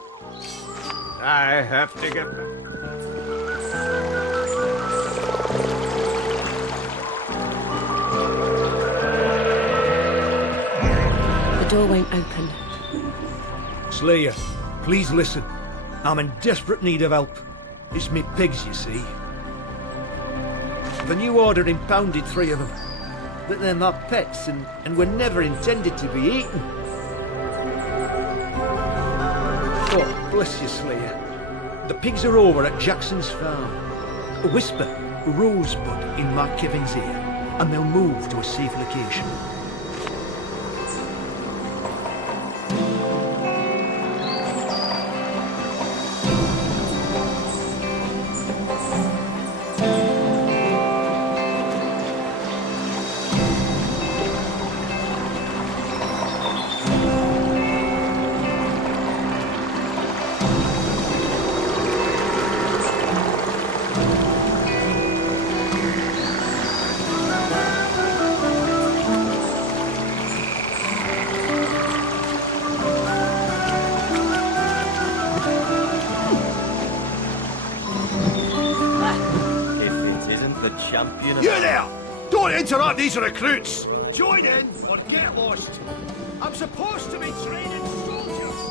I have to get back. The door won't open. Slayer, please listen. I'm in desperate need of help. It's me pigs, you see. The New Order impounded 3 of them. But they're my pets and were never intended to be eaten. Oh, bless you, Slayer. The pigs are over at Jackson's farm. Whisper Rosebud in Mark Kevin's ear, and they'll move to a safe location. Interrupt these recruits! Join in or get lost! I'm supposed to be training soldiers!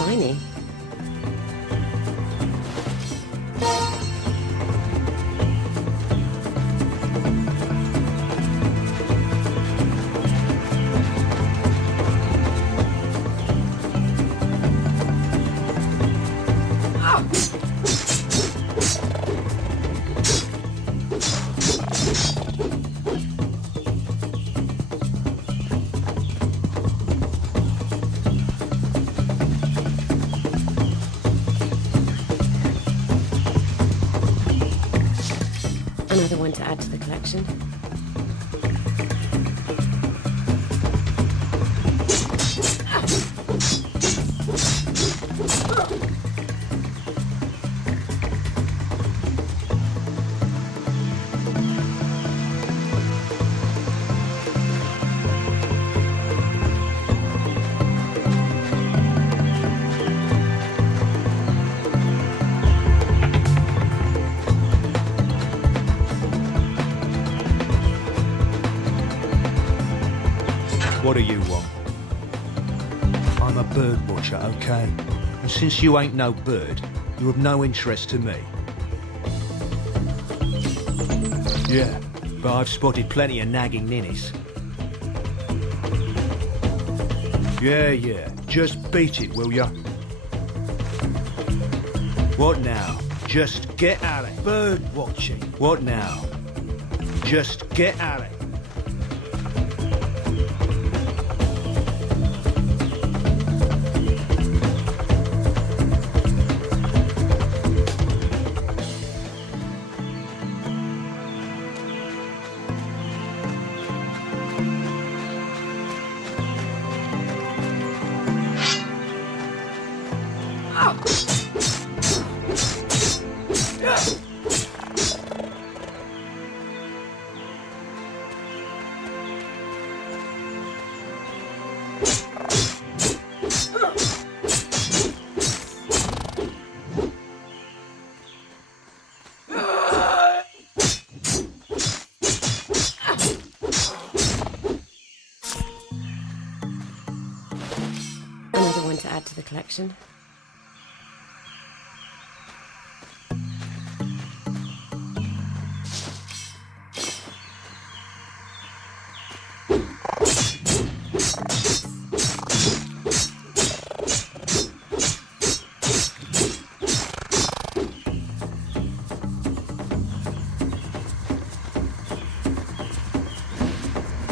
Shiny. Another one to add to the collection. What do you want? I'm a bird watcher, okay? And since you ain't no bird, you're of no interest to me. Yeah, but I've spotted plenty of nagging ninnies. Yeah, just beat it, will ya? What now? Just get at it. Bird watching. What now? Just get at it. Another one to add to the collection.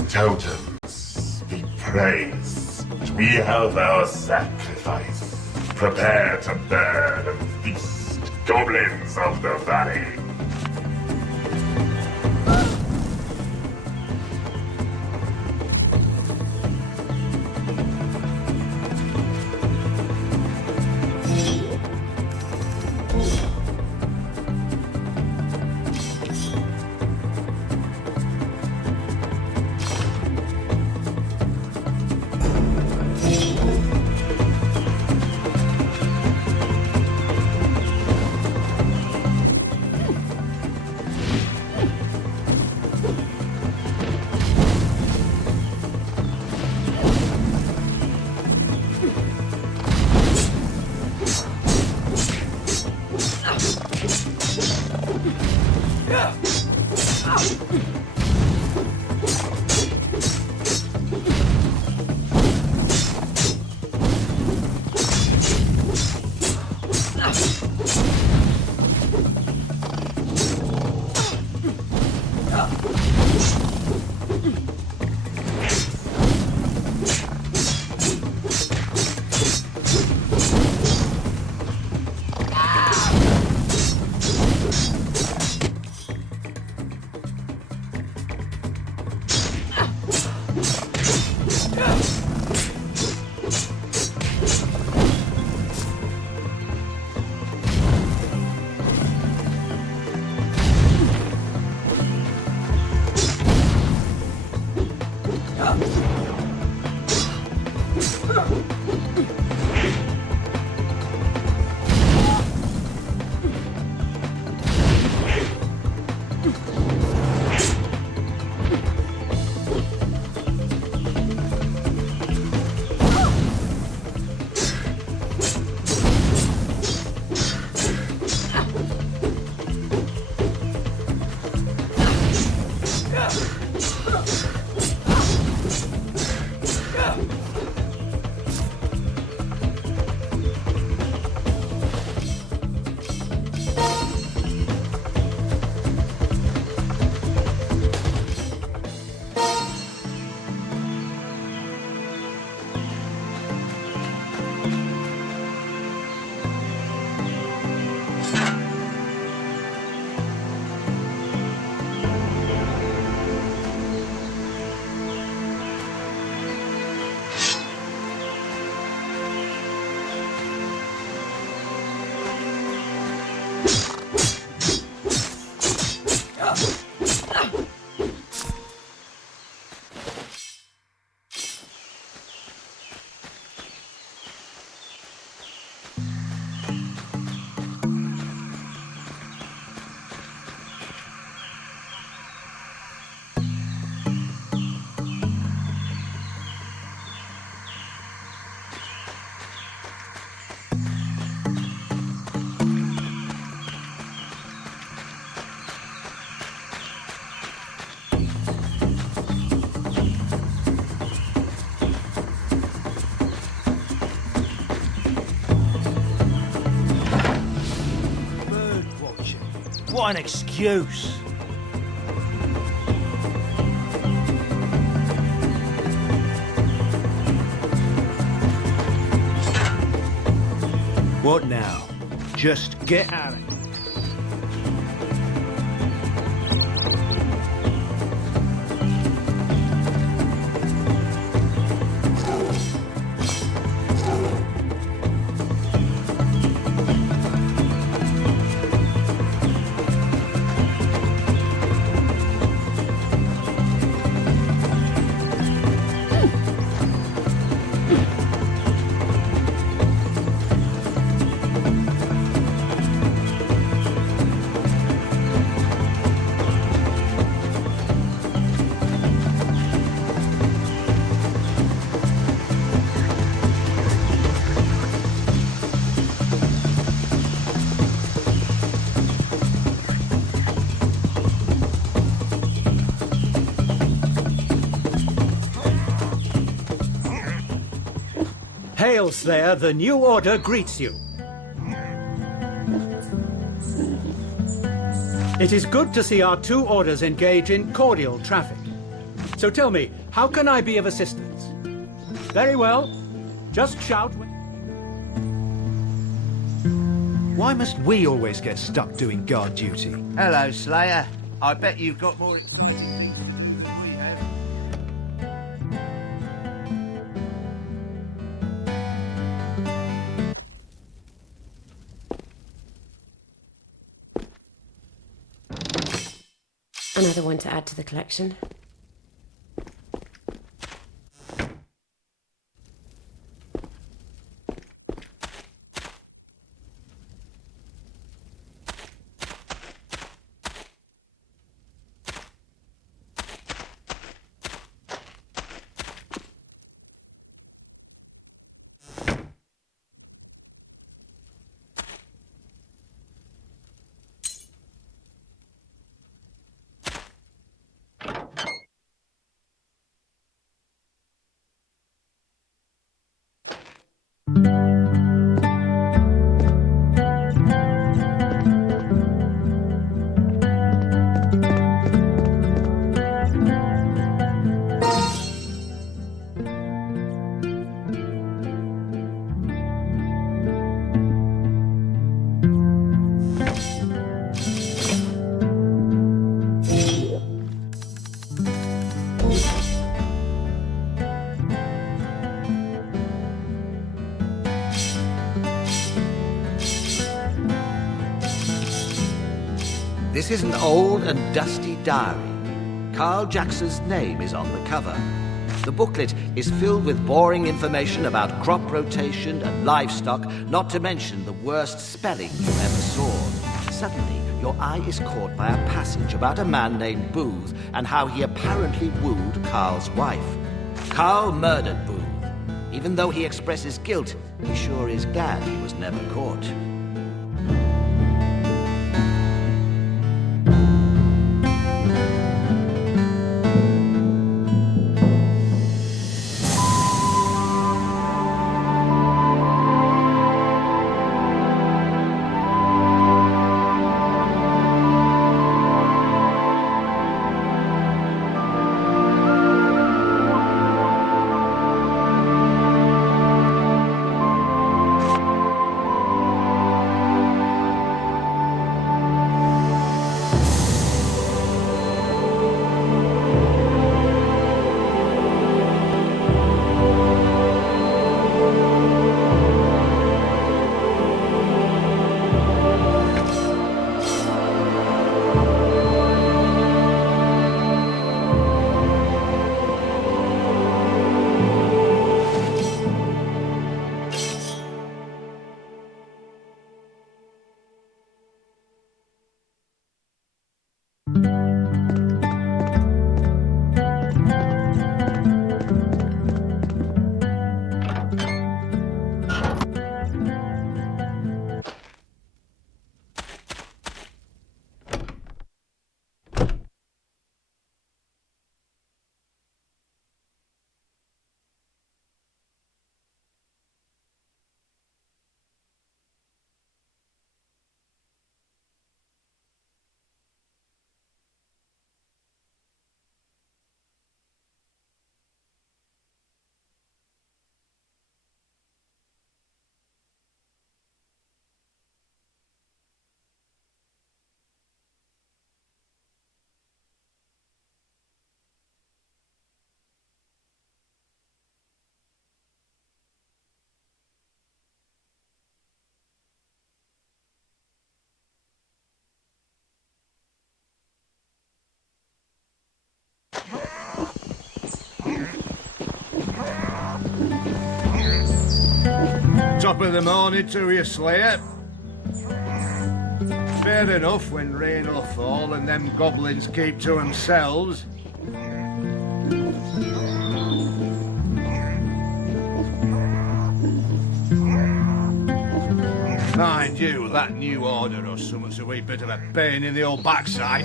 Totems, be praised. We have our sacrifice. Prepare to burn and feast, goblins of the valley. What an excuse! What now? Just get out of here. Hail, Slayer, the new order greets you. It is good to see our two orders engage in cordial traffic. So tell me, how can I be of assistance? Very well. Just shout when... Why must we always get stuck doing guard duty? Hello, Slayer. I bet you've got more... Another one to add to the collection. This is an old and dusty diary. Carl Jackson's name is on the cover. The booklet is filled with boring information about crop rotation and livestock, not to mention the worst spelling you ever saw. Suddenly, your eye is caught by a passage about a man named Booth and how he apparently wooed Carl's wife. Carl murdered Booth. Even though he expresses guilt, he sure is glad he was never caught. Top of the morning to you, Slayer. Fair enough when rain will fall and them goblins keep to themselves. Mind you, that new order or something's a wee bit of a pain in the old backside.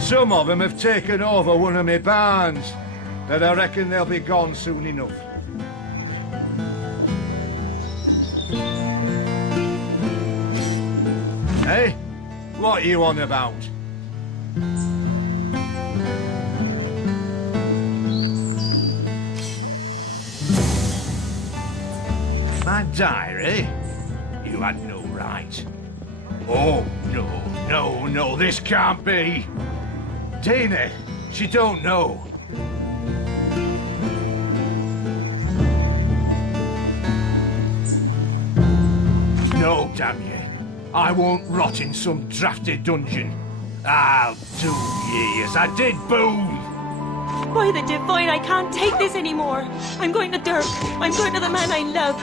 Some of them have taken over one of my barns, but I reckon they'll be gone soon enough. Hey, what are you on about? My diary? You had no right. Oh, no, this can't be. Dana, she don't know. No, damn you. I won't rot in some drafted dungeon. I'll do ye as I did Boone. By the divine, I can't take this anymore. I'm going to Dirk. I'm going to the man I love.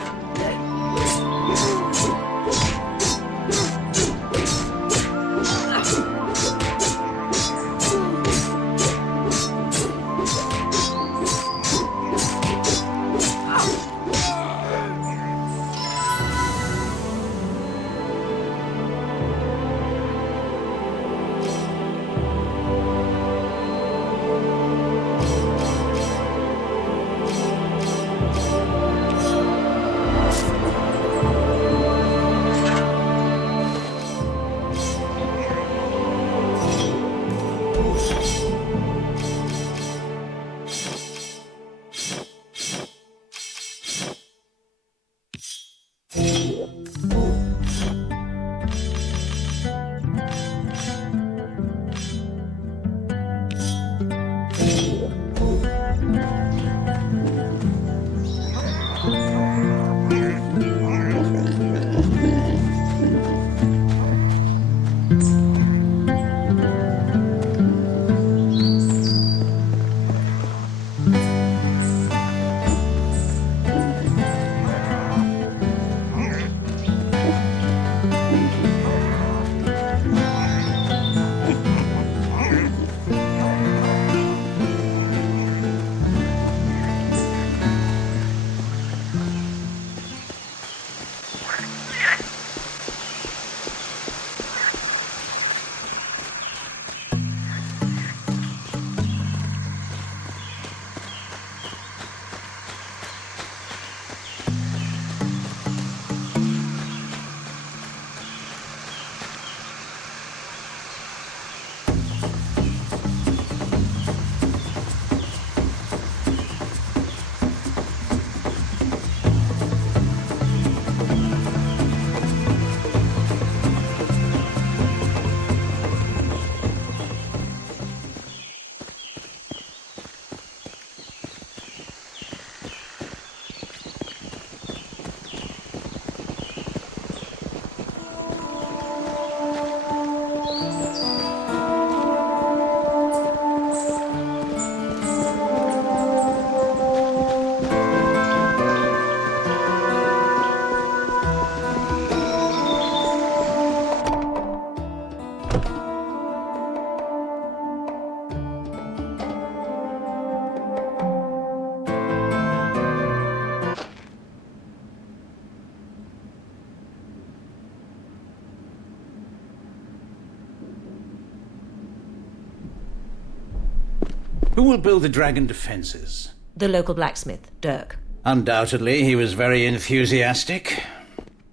Who will build the dragon defenses? The local blacksmith, Dirk. Undoubtedly, he was very enthusiastic.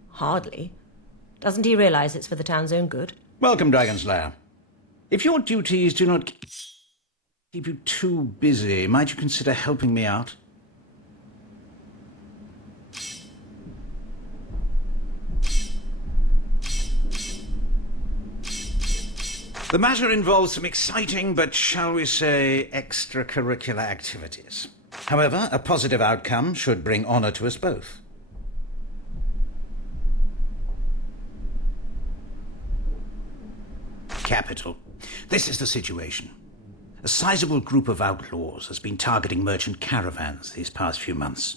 Hardly. Doesn't he realize it's for the town's own good? Welcome, Dragonslayer. If your duties do not keep you too busy, might you consider helping me out? The matter involves some exciting, but shall we say, extracurricular activities. However, a positive outcome should bring honor to us both. Capital. This is the situation. A sizable group of outlaws has been targeting merchant caravans these past few months.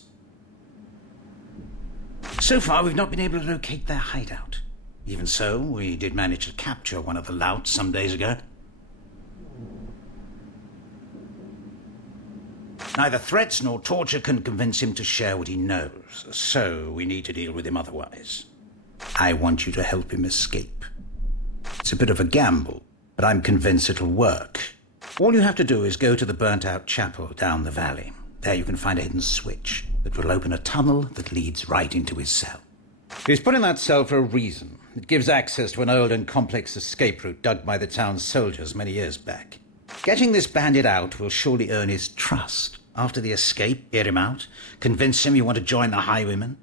So far, we've not been able to locate their hideout. Even so, we did manage to capture one of the louts some days ago. Neither threats nor torture can convince him to share what he knows, so we need to deal with him otherwise. I want you to help him escape. It's a bit of a gamble, but I'm convinced it'll work. All you have to do is go to the burnt-out chapel down the valley. There you can find a hidden switch that will open a tunnel that leads right into his cell. He's put in that cell for a reason. It gives access to an old and complex escape route dug by the town's soldiers many years back. Getting this bandit out will surely earn his trust. After the escape, hear him out, convince him you want to join the Highwaymen.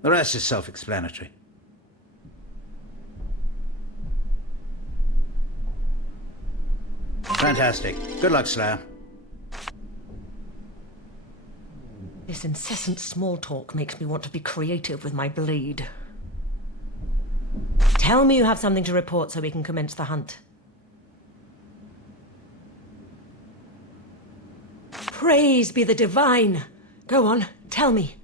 The rest is self-explanatory. Fantastic. Good luck, Slayer. This incessant small talk makes me want to be creative with my blade. Tell me you have something to report so we can commence the hunt. Praise be the divine! Go on, tell me.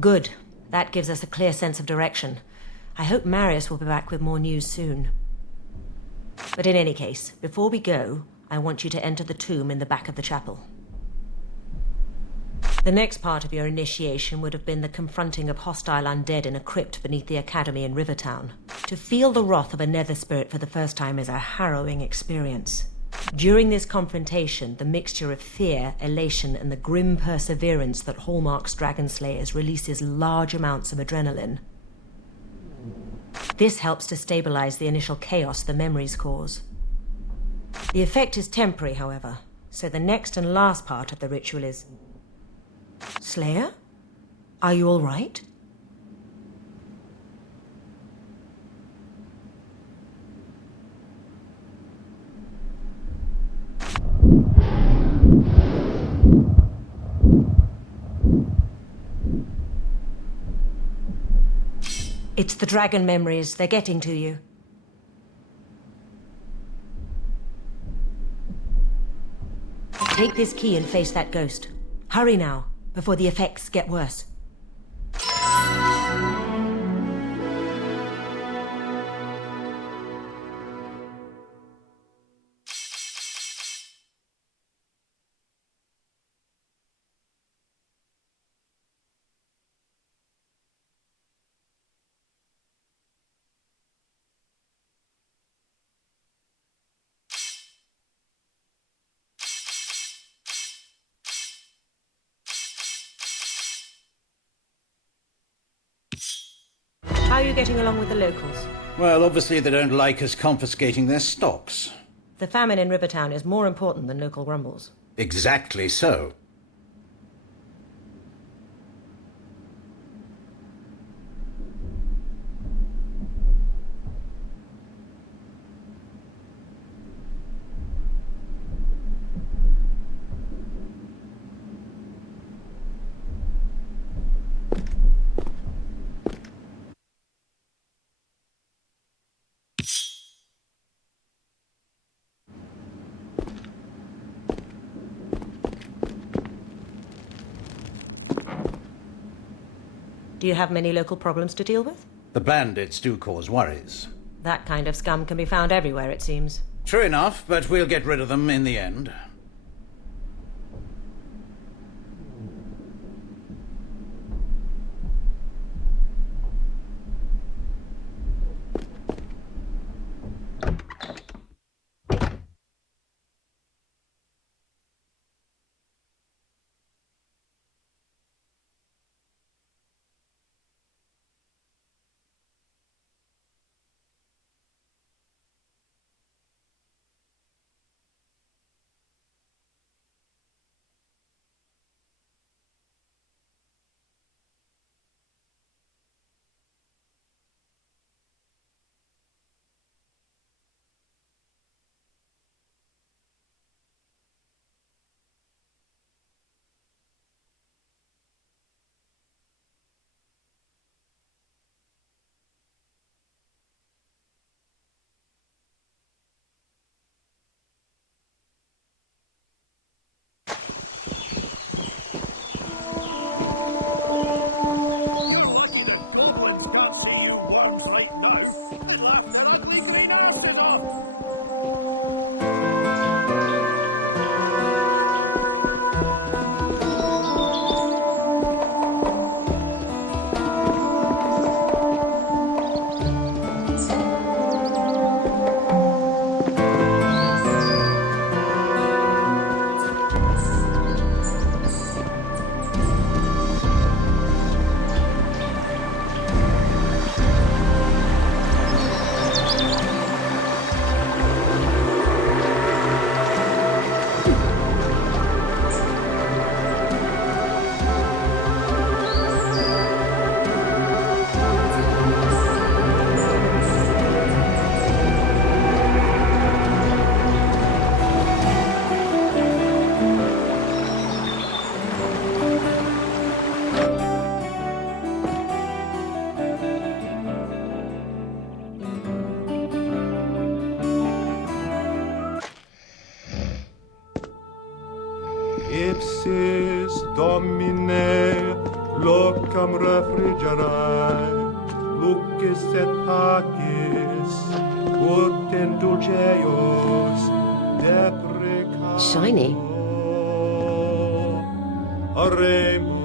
Good. That gives us a clear sense of direction. I hope Marius will be back with more news soon. But in any case, before we go, I want you to enter the tomb in the back of the chapel. The next part of your initiation would have been the confronting of hostile undead in a crypt beneath the Academy in Rivertown. To feel the wrath of a nether spirit for the first time is a harrowing experience. During this confrontation, the mixture of fear, elation, and the grim perseverance that hallmarks dragon slayers releases large amounts of adrenaline. This helps to stabilize the initial chaos the memories cause. The effect is temporary, however, so the next and last part of the ritual is... Slayer? Are you all right? It's the dragon memories. They're getting to you. Take this key and face that ghost. Hurry now, before the effects get worse. How are you getting along with the locals? Well, obviously they don't like us confiscating their stocks. The famine in Rivertown is more important than local grumbles. Exactly so. Do you have many local problems to deal with? The bandits do cause worries. That kind of scum can be found everywhere, it seems. True enough, but we'll get rid of them in the end. Excelsis Domine, locam refrigerae, lucis et pacis, ut indulgeos deprecator. Shiny. Oremus.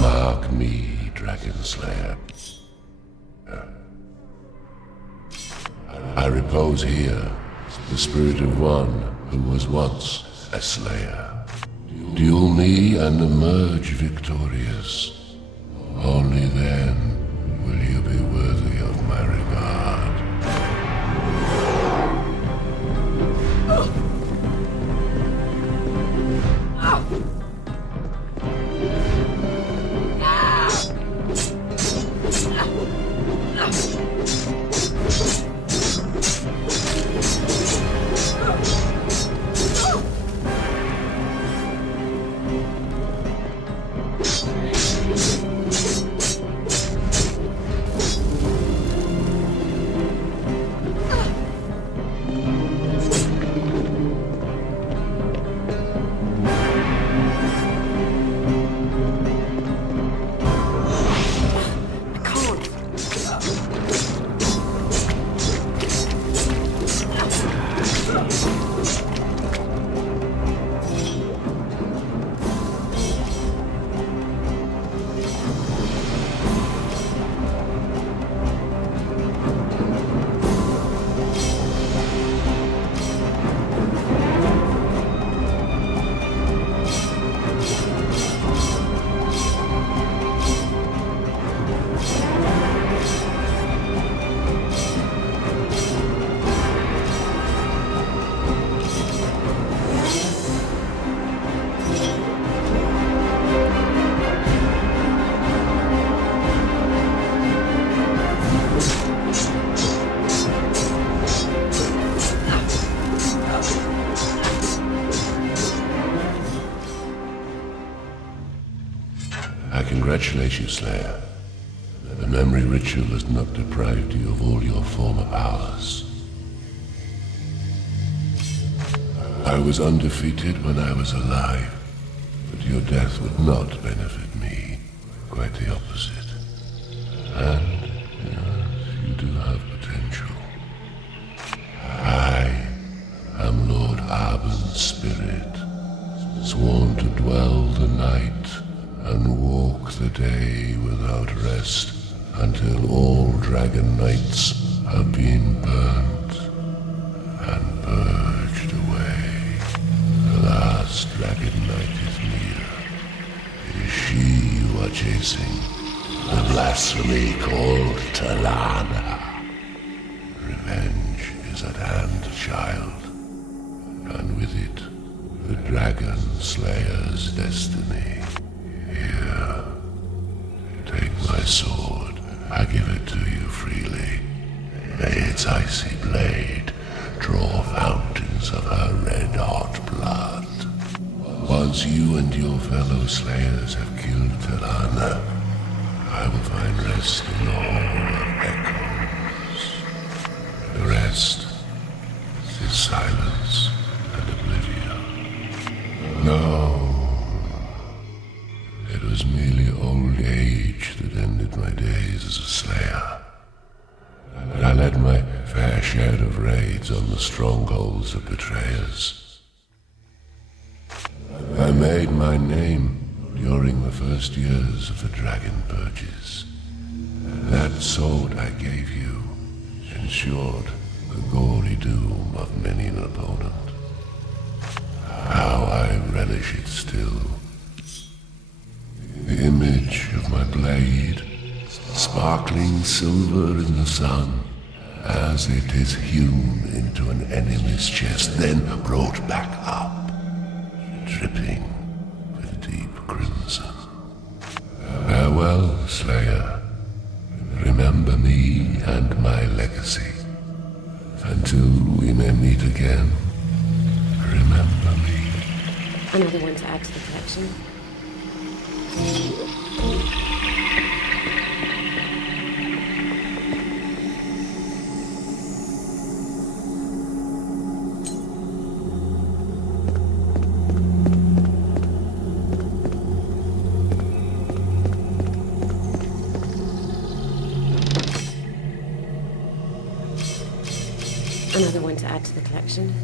Mark me, Dragon Slayer. I repose here, the spirit of one who was once a slayer. Duel me and emerge victorious. Only then will you be worthy of my regard. I congratulate you, Slayer. The memory ritual has not deprived you of all your former powers. I was undefeated when I was alive, but your death would not benefit me. Quite the opposite. And, yes, you do have potential. I am Lord Arben's spirit, sworn to dwell the night the day without rest until all dragon knights have been burnt and purged away. The last dragon knight is near. It is she you are chasing, the blasphemy called Talana. Revenge is at hand, child, and with it, the Dragon Slayer's destiny. Here, take my sword. I give it to you freely. May its icy blade draw fountains of her red-hot blood. Once you and your fellow slayers have killed Talana, I will find rest in the Hall of Echoes. The rest is silence and oblivion. No, it was merely old age that ended my days as a slayer. And I led my fair share of raids on the strongholds of betrayers. I made my name during the first years of the Dragon Purges. That sword I gave you ensured the gory doom of many an opponent. How I relish it still. The image of my blade, sparkling silver in the sun, as it is hewn into an enemy's chest, then brought back up, dripping with deep crimson. Farewell, Slayer. Remember me and my legacy. Until we may meet again, remember me. Another one to add to the collection. Another one to add to the collection.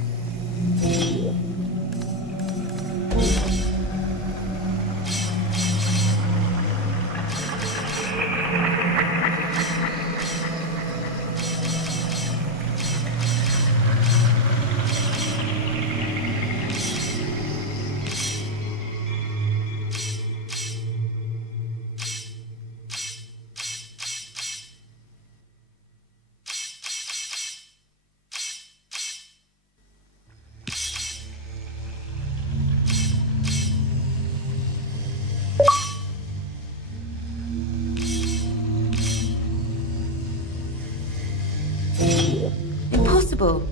Impossible.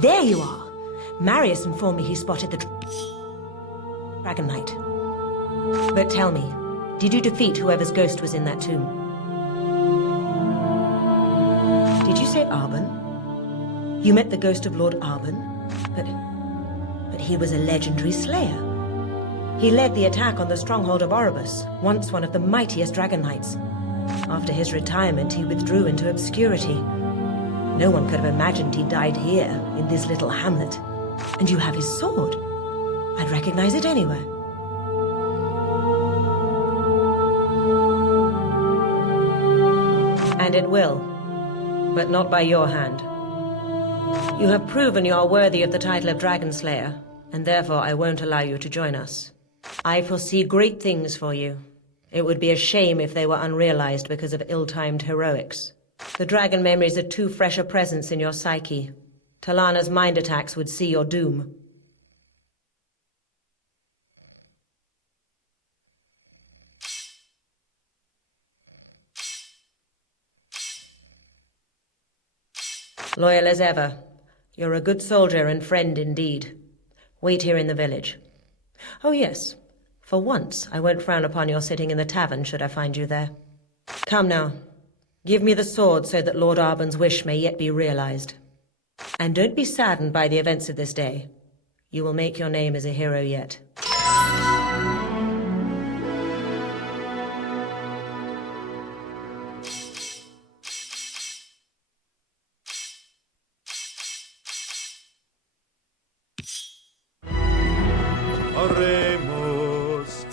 There you are. Marius informed me he spotted the Dragon Knight. But tell me, did you defeat whoever's ghost was in that tomb? Did Did you say Arben? You met the ghost of Lord Arben? But he was a legendary slayer. He led the attack on the stronghold of Oribus, once one of the mightiest Dragon Knights. After his retirement, he withdrew into obscurity. No one could have imagined he died here, in this little hamlet. And you have his sword. I'd recognize it anywhere. And it will, but not by your hand. You have proven you are worthy of the title of Dragon Slayer, and therefore I won't allow you to join us. I foresee great things for you. It would be a shame if they were unrealized because of ill-timed heroics. The dragon memories are too fresh a presence in your psyche. Talana's mind attacks would see your doom. Loyal as ever. You're a good soldier and friend indeed. Wait here in the village. Oh yes, for once I won't frown upon your sitting in the tavern should I find you there. Come now. Give me the sword so that Lord Arben's wish may yet be realized. And don't be saddened by the events of this day. You will make your name as a hero yet. Oremus.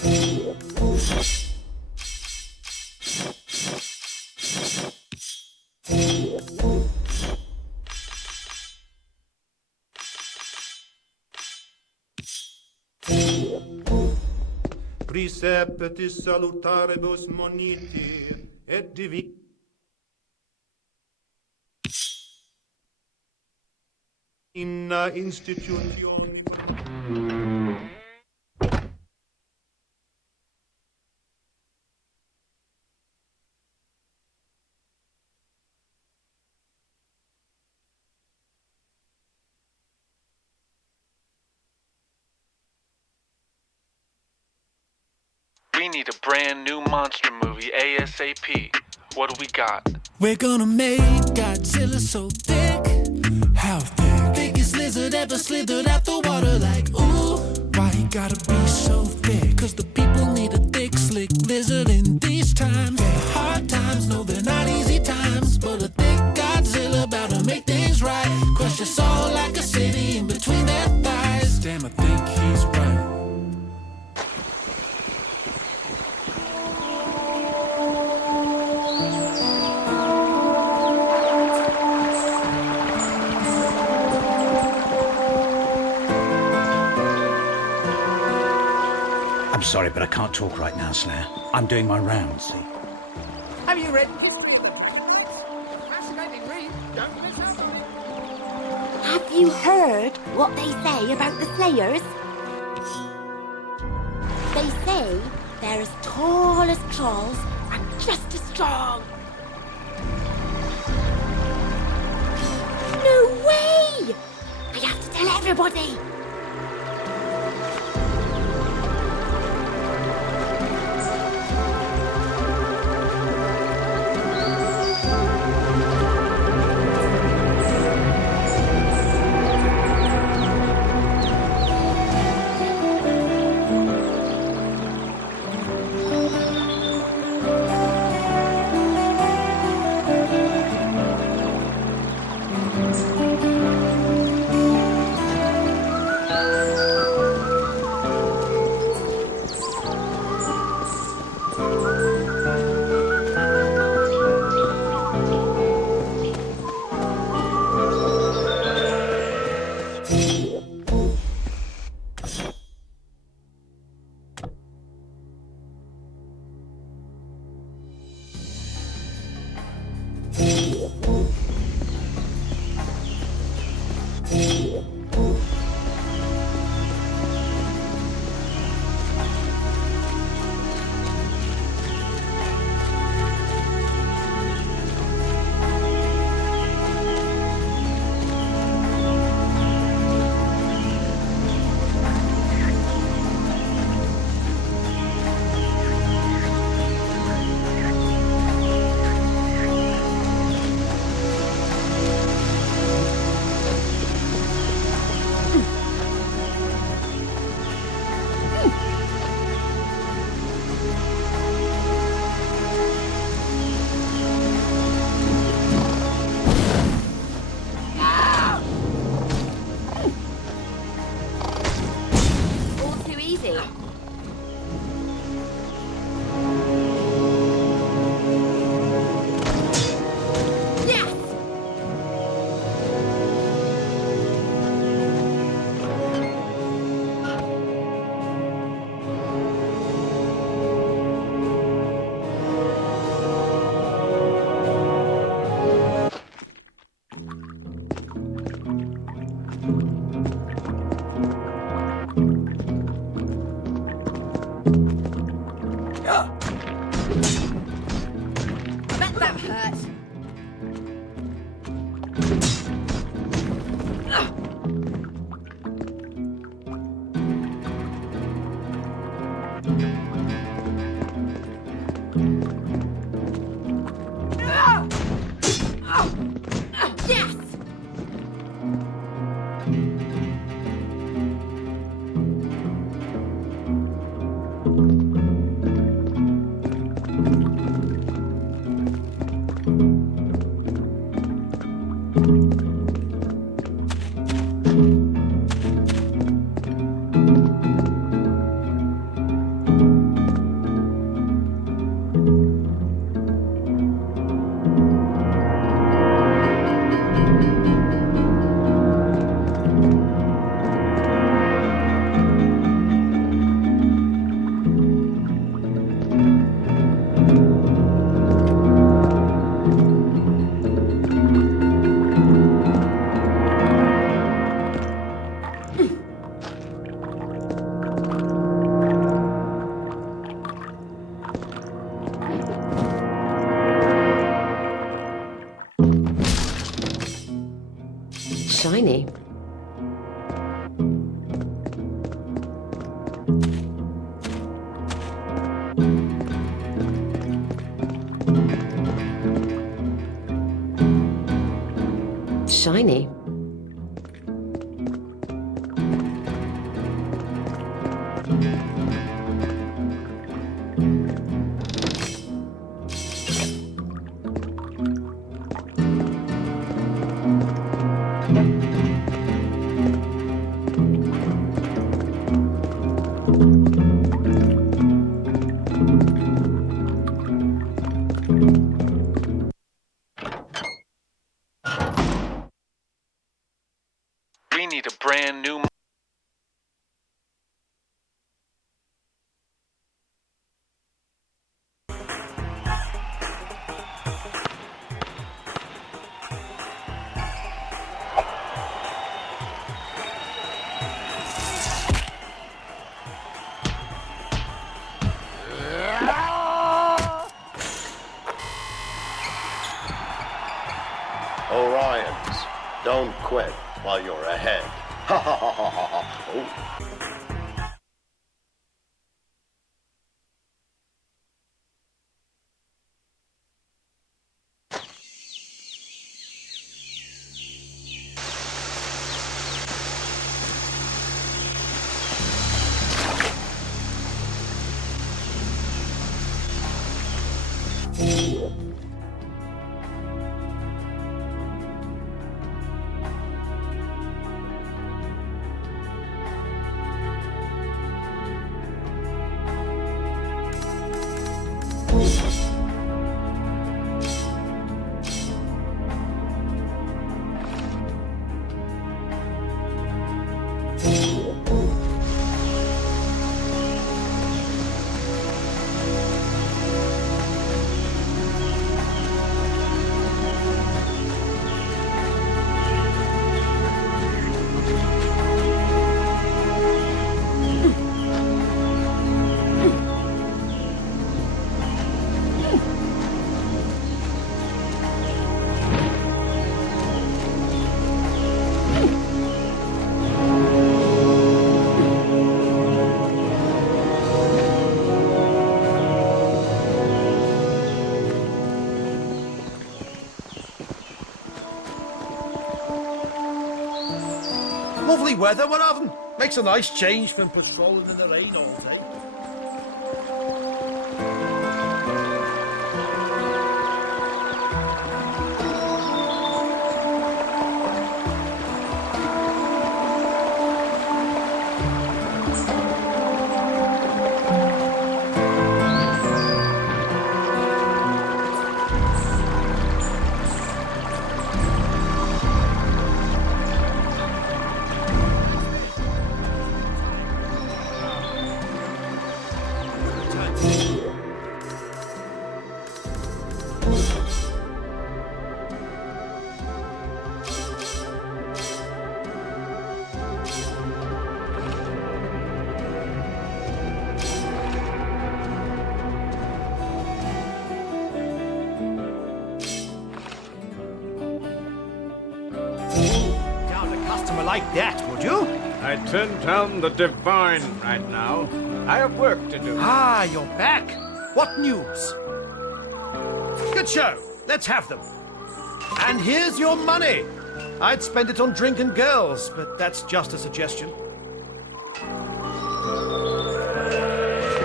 Preceptis salutaribus moniti et Divinity. In institutione. We need a brand new monster movie ASAP. What do we got? We're gonna make Godzilla so thick. How thick? Biggest lizard ever slithered out the water like, ooh. Why he gotta be so thick? Cause the people need a thick, slick lizard in these times. They're hard times, no they're not easy times. But a thick Godzilla about to make things right. Crush us all like a city in between their thighs. Damn, I think he's right. I'm sorry, but I can't talk right now, Slayer. I'm doing my rounds, see? Have you read History of the Dragon Knights? Fascinating read. Don't miss out on it. Have you heard what they say about the Slayers? They say they're as tall as trolls and just as strong. No way! I have to tell everybody! Shiny. Shiny. We need a brand new... Orions, don't quit while you're ahead. Ha ha ha ha ha ha. Oh. Lovely weather we're having. Makes a nice change from patrolling in the rain all day. Like that, would you? I'd turn down the Divine right now. I have work to do. Ah, you're back. What news? Good show. Let's have them. And here's your money. I'd spend it on drink and girls, but that's just a suggestion.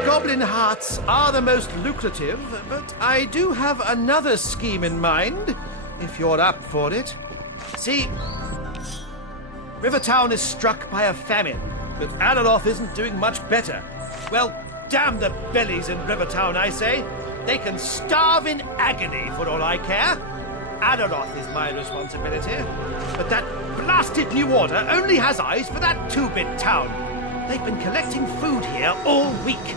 Goblin hearts are the most lucrative, but I do have another scheme in mind, if you're up for it. See, Rivertown is struck by a famine, but Adaroth isn't doing much better. Well, damn the bellies in Rivertown, I say. They can starve in agony for all I care. Adaroth is my responsibility. But that blasted New Order only has eyes for that two-bit town. They've been collecting food here all week.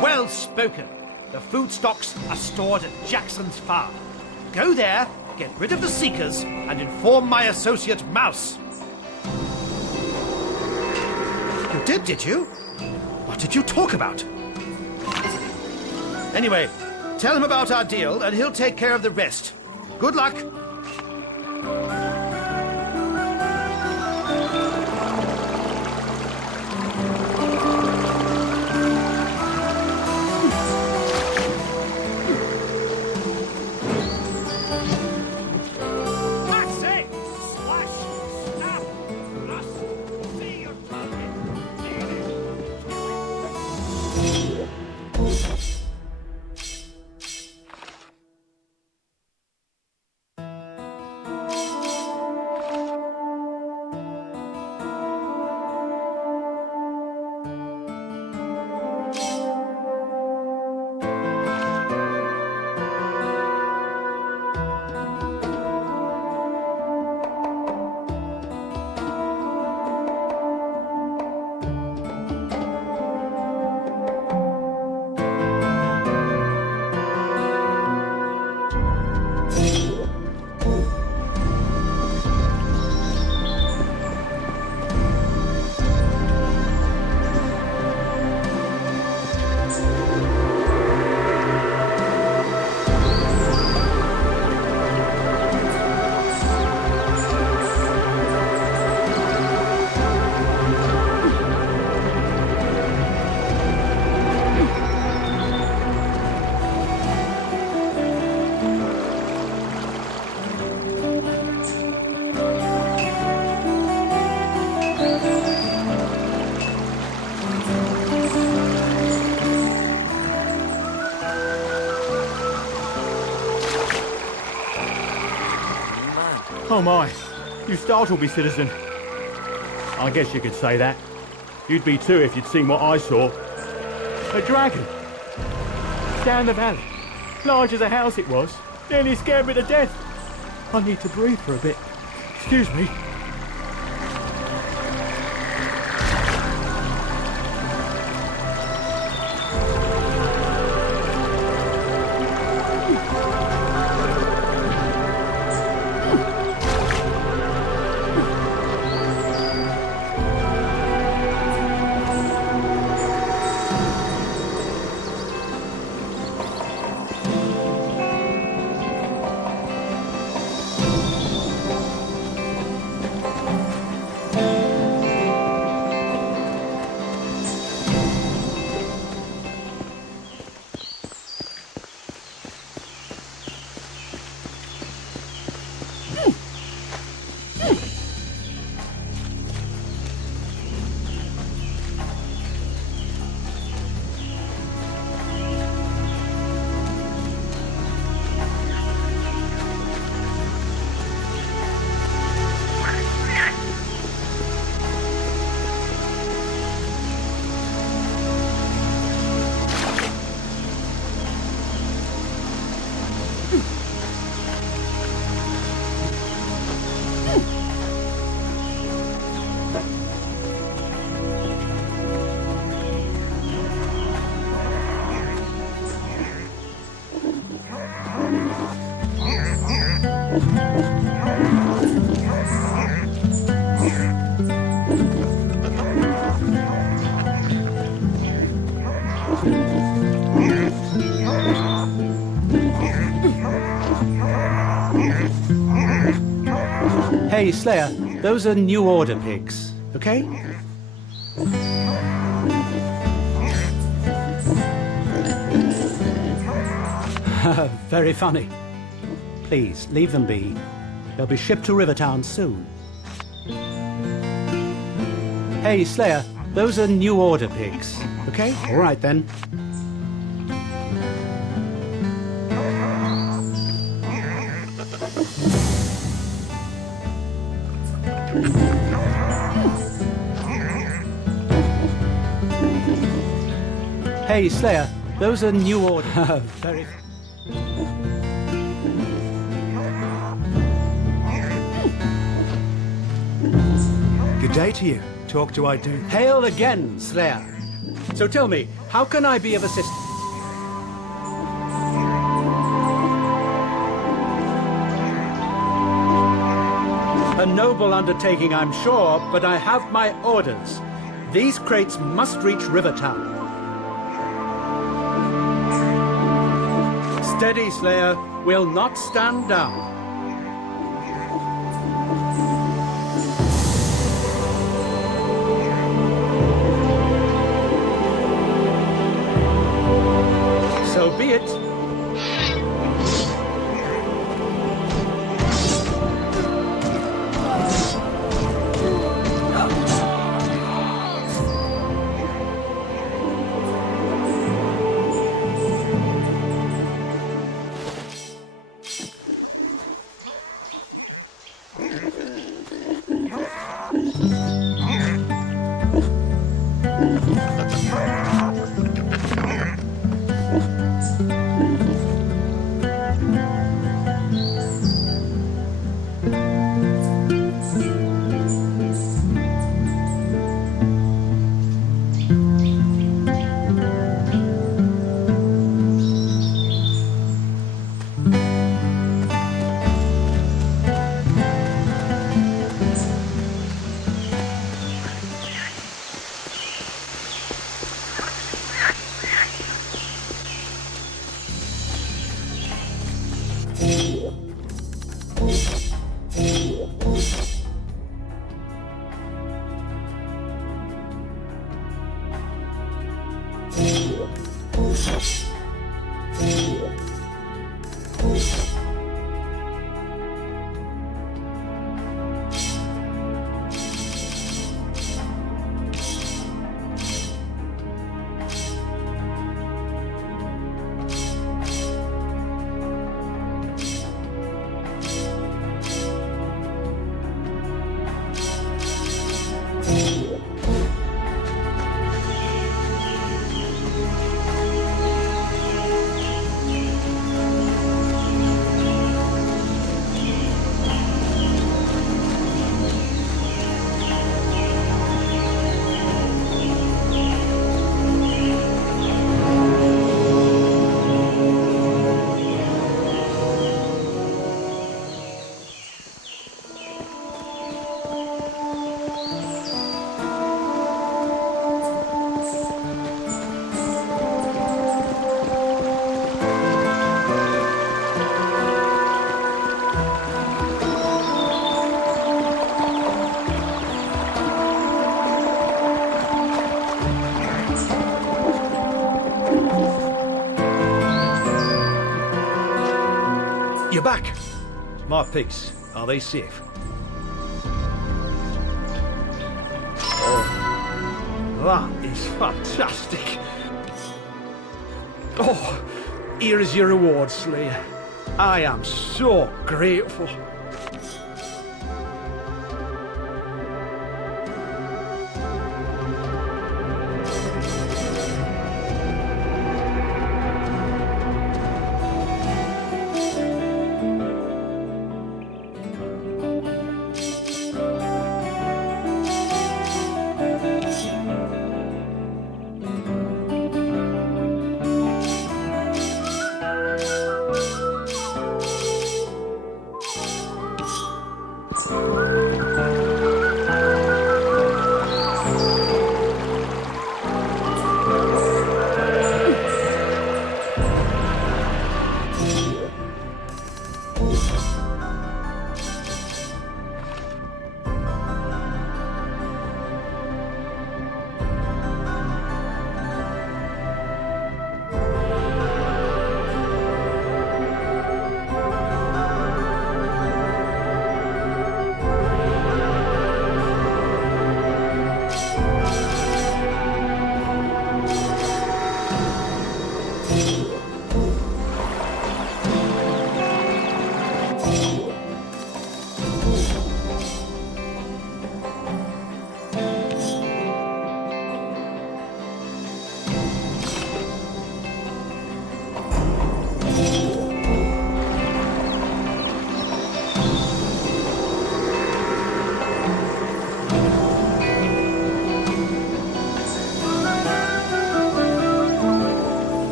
Well spoken. The food stocks are stored at Jackson's farm. Go there, get rid of the Seekers, and inform my associate Mouse. You did you? What did you talk about? Anyway, tell him about our deal and he'll take care of the rest. Good luck. Oh my, you startled me, citizen. I guess you could say that. You'd be too if you'd seen what I saw. A dragon. Down the valley. Large as a house it was. Nearly scared me to death. I need to breathe for a bit. Excuse me. Hey, Slayer, those are New Order pigs, okay? Very funny. Please, leave them be. They'll be shipped to Rivertown soon. Hey, Slayer, those are New Order pigs, okay? All right, then. Hey, Slayer, those are New Order. Very... Good day to you. Talk do I do. Hail again, Slayer. So tell me, how can I be of assistance? A noble undertaking, I'm sure, but I have my orders. These crates must reach Rivertown. Steady, Slayer. We'll not stand down. So be it. You're back. My pigs, are they safe? Oh, that is fantastic. Oh, here is your reward, Slayer. I am so grateful.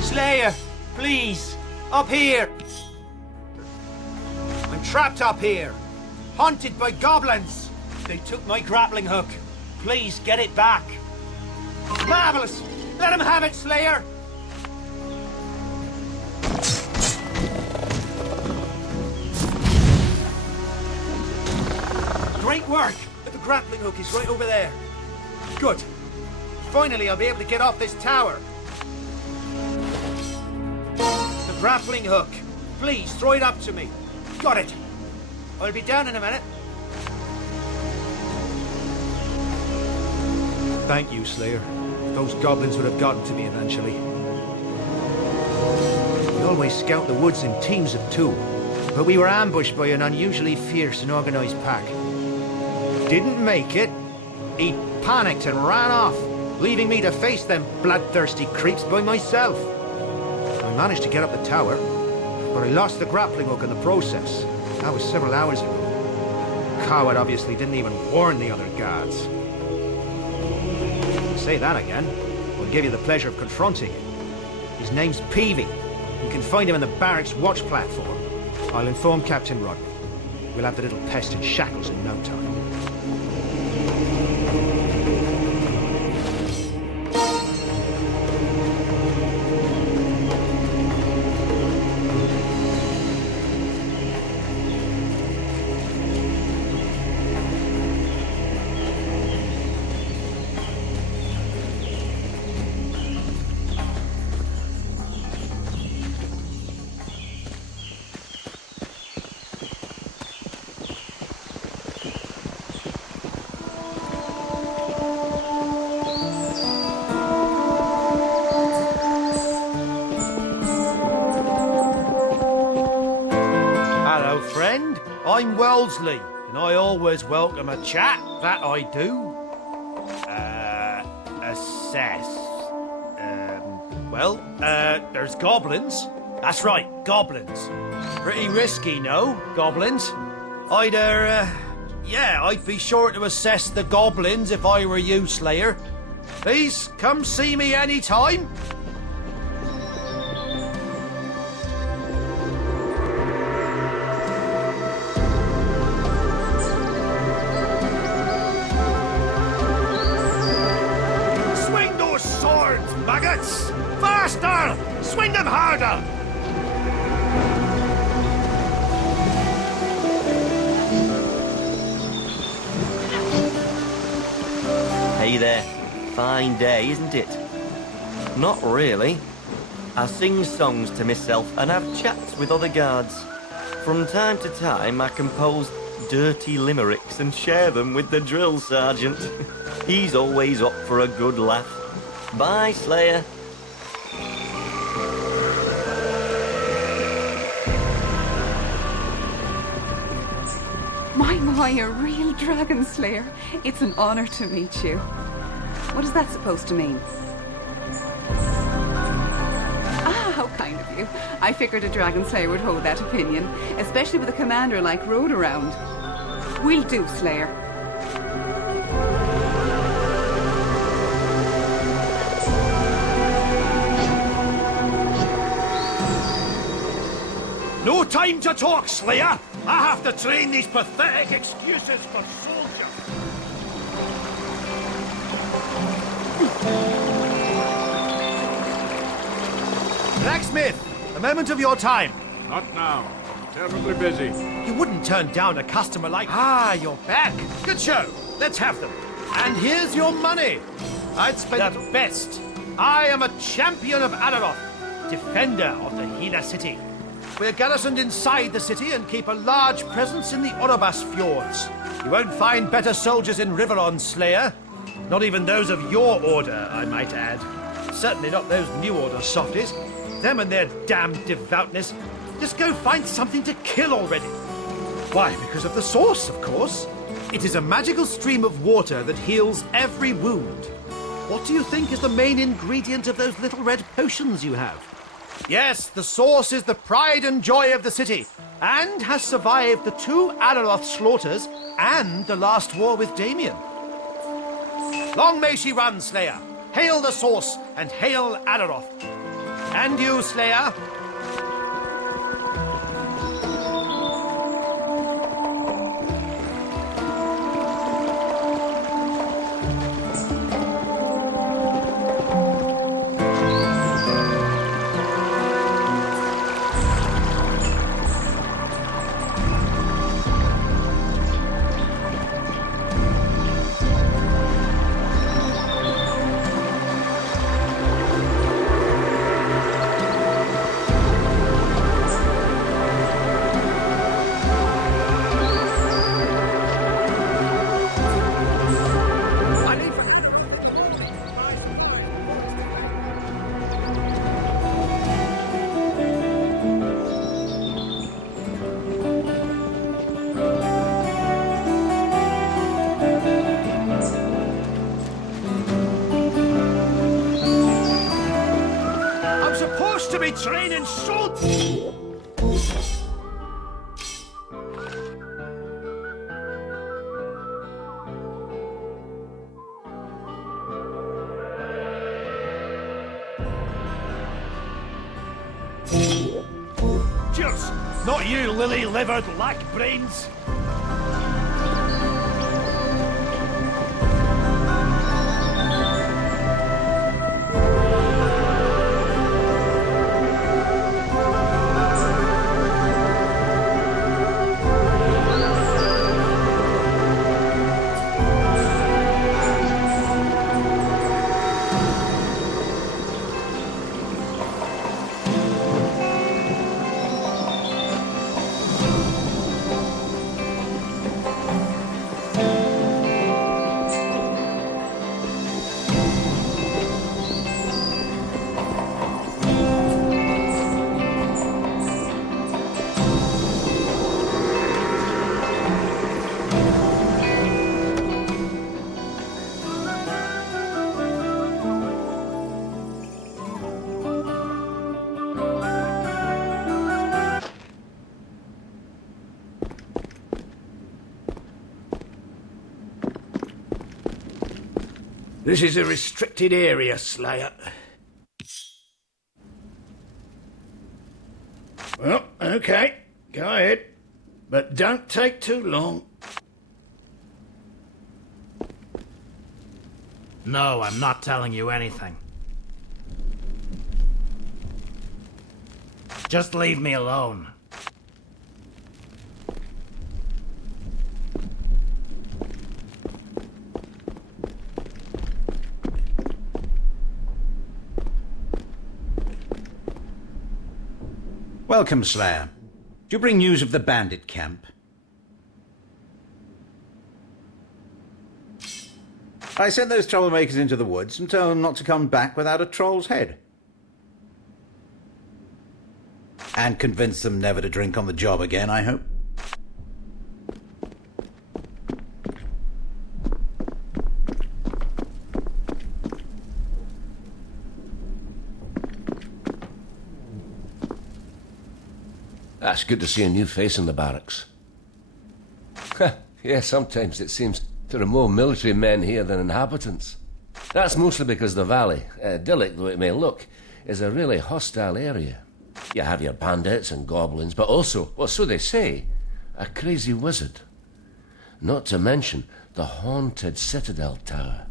Slayer, please, up here. I'm trapped up here, haunted by goblins. They took my grappling hook. Please get it back. Marvelous! Let him have it, Slayer! Great work! But the grappling hook is right over there. Good. Finally, I'll be able to get off this tower. The grappling hook. Please, throw it up to me. Got it. I'll be down in a minute. Thank you, Slayer. Those goblins would have gotten to me eventually. We always scout the woods in teams of 2, but we were ambushed by an unusually fierce and organized pack. Didn't make it. He panicked and ran off, leaving me to face them bloodthirsty creeps by myself. I managed to get up the tower, but I lost the grappling hook in the process. That was several hours ago. Coward obviously didn't even warn the other guards. Say that again, I'll give you the pleasure of confronting him. His name's Peavy. You can find him in the barracks watch platform. I'll inform Captain Rodney. We'll have the little pest in shackles in no time. I'm Wellesley, and I always welcome a chat, that I do. Assess. There's goblins. That's right, goblins. Pretty risky, no, goblins? I'd be sure to assess the goblins if I were you, Slayer. Please, come see me anytime. Maggots! Faster! Swing them harder! Hey there. Fine day, isn't it? Not really. I sing songs to myself and have chats with other guards. From time to time, I compose dirty limericks and share them with the drill sergeant. He's always up for a good laugh. Bye, Slayer. My, a real dragon slayer. It's an honor to meet you. What is that supposed to mean? Ah, how kind of you. I figured a dragon slayer would hold that opinion, especially with a commander like Rode around. Will do, Slayer. No time to talk, Slayer! I have to train these pathetic excuses for soldiers! Blacksmith! A moment of your time! Not now. Terribly busy. You wouldn't turn down a customer like... Ah, you're back! Good show! Let's have them! And here's your money! I'd spend the best! I am a champion of Adaroth, defender of the Hela City. We're garrisoned inside the city and keep a large presence in the Orobas fjords. You won't find better soldiers in Riverron, Slayer. Not even those of your order, I might add. Certainly not those New Order softies. Them and their damned devoutness. Just go find something to kill already. Why, because of the source, of course. It is a magical stream of water that heals every wound. What do you think is the main ingredient of those little red potions you have? Yes, the source is the pride and joy of the city, and has survived the 2 Adaroth slaughters and the last war with Damien. Long may she run, Slayer. Hail the source, and hail Adaroth. And you, Slayer. Training soldiers. Cheers! Not you, lily-livered lack brains! This is a restricted area, Slayer. Well, okay. Go ahead. But don't take too long. No, I'm not telling you anything. Just leave me alone. Welcome, Slayer. Do you bring news of the bandit camp? I sent those troublemakers into the woods and told them not to come back without a troll's head. And convinced them never to drink on the job again, I hope. That's good to see a new face in the barracks. Yeah, sometimes it seems there are more military men here than inhabitants. That's mostly because the valley, idyllic though it may look, is a really hostile area. You have your bandits and goblins, but also, well, so they say, a crazy wizard. Not to mention the haunted Citadel Tower.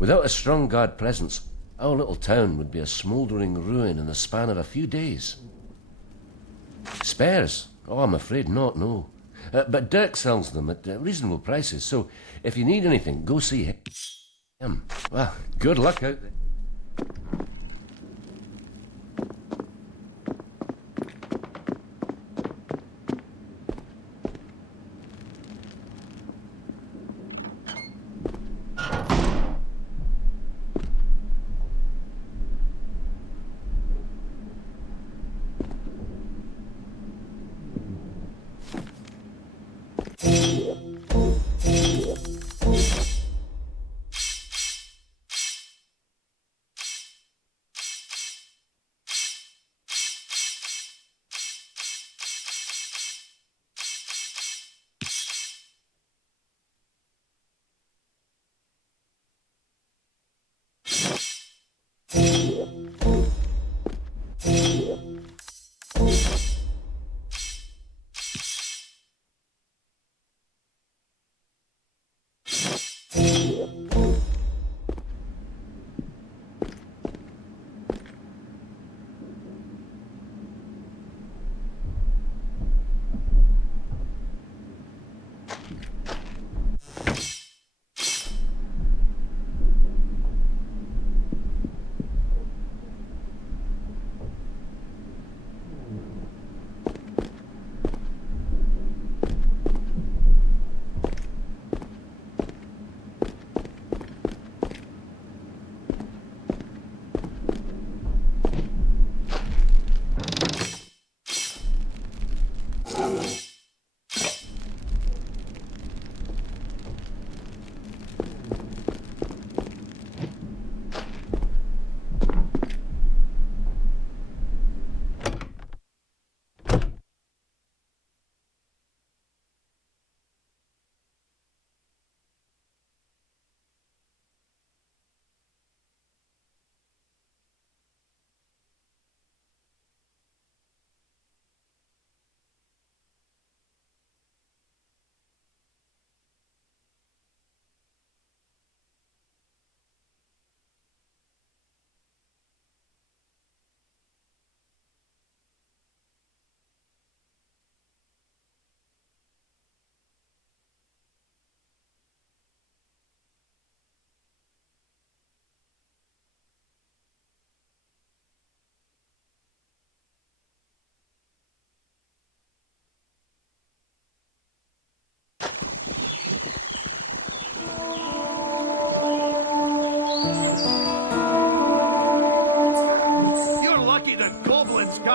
Without a strong guard presence, our little town would be a smouldering ruin in the span of a few days. Spares? Oh, I'm afraid not, no. But Dirk sells them at reasonable prices, so if you need anything, go see him. Well, good luck out there.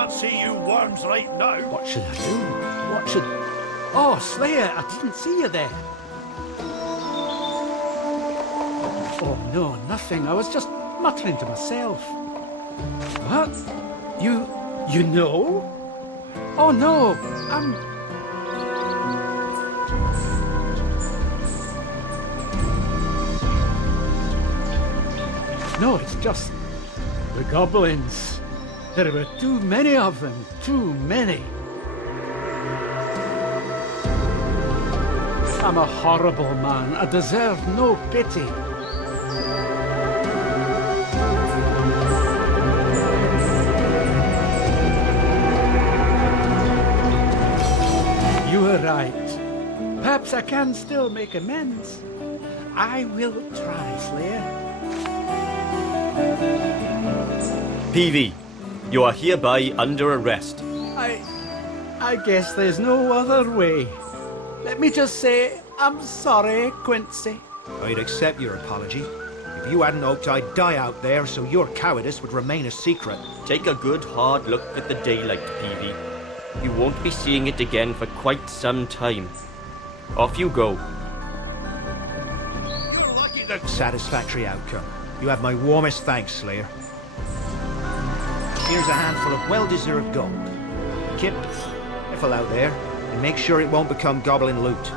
can't see you worms right now. What should I do? What should... Oh, Slayer, I didn't see you there. Oh, no, nothing. I was just muttering to myself. What? You know? Oh, no, No, it's just the goblins. There were too many of them, too many. I'm a horrible man. I deserve no pity. You were right. Perhaps I can still make amends. I will try, Slayer. PV, you are hereby under arrest. I guess there's no other way. Let me just say, I'm sorry, Quincy. I'd accept your apology. If you hadn't hoped I'd die out there, so your cowardice would remain a secret. Take a good hard look at the daylight, PV. You won't be seeing it again for quite some time. Off you go. Satisfactory outcome. You have my warmest thanks, Slayer. Here's a handful of well-deserved gold. Kip, careful out there, and make sure it won't become goblin loot.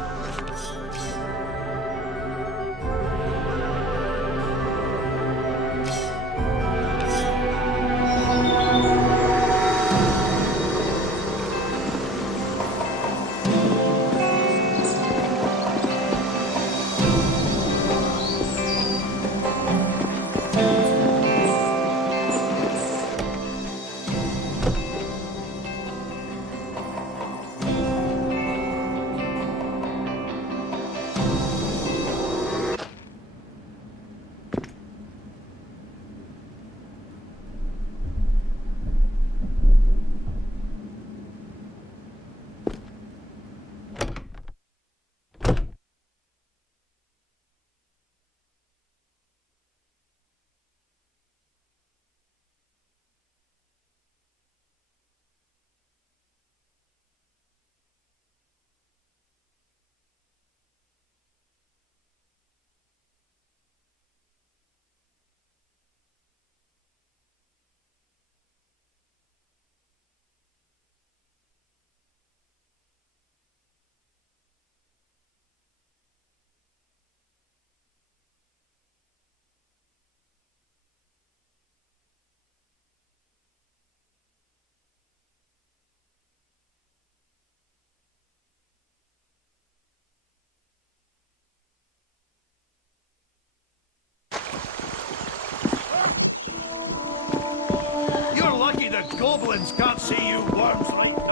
The goblins can't see you worms right now.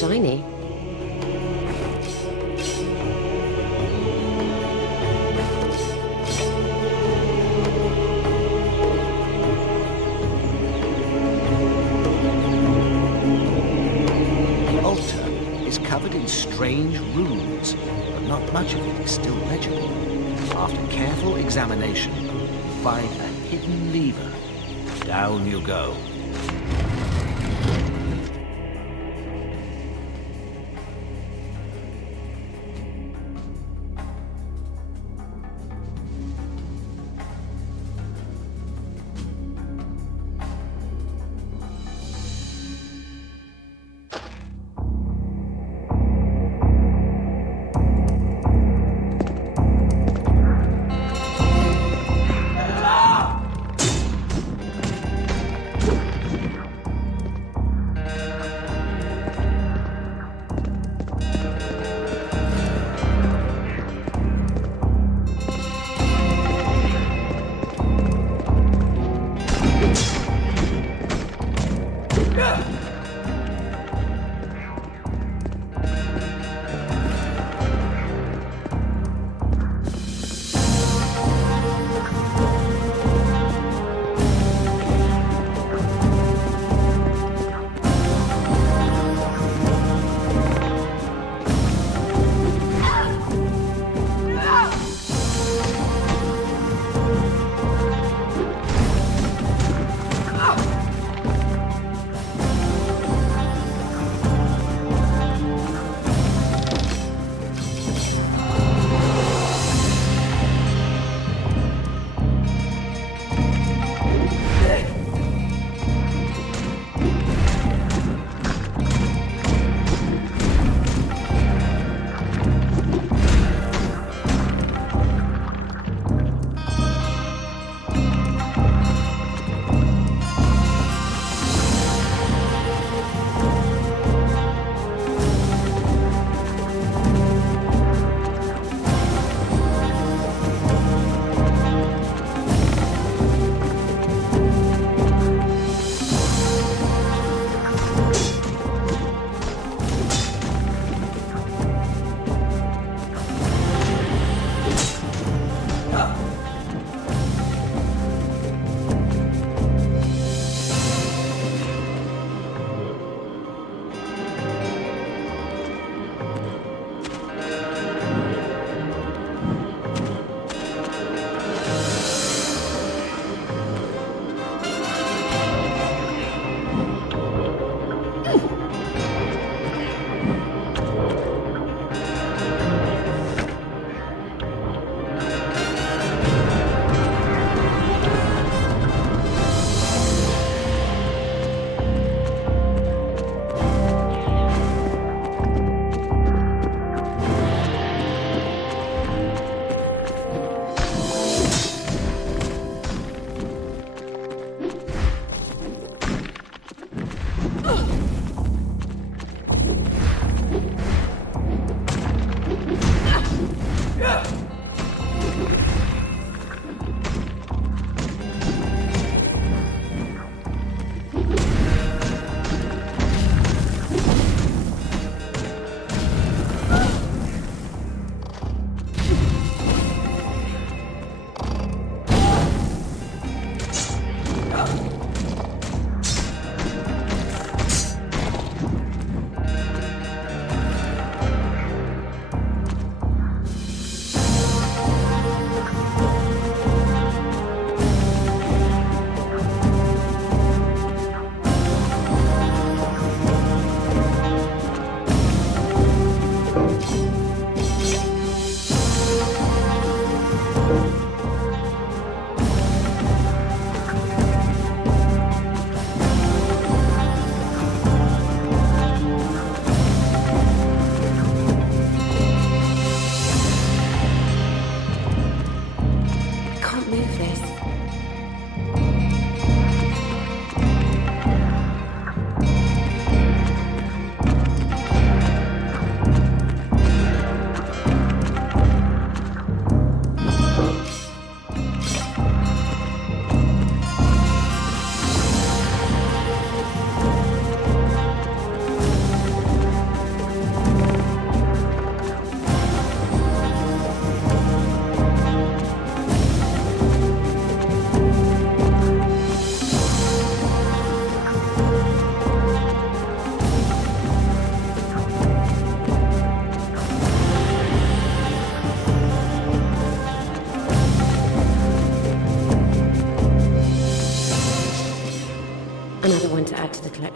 shiny. The altar is covered in strange runes, but not much of it is still legible. After careful examination, you find a hidden lever. Down you go.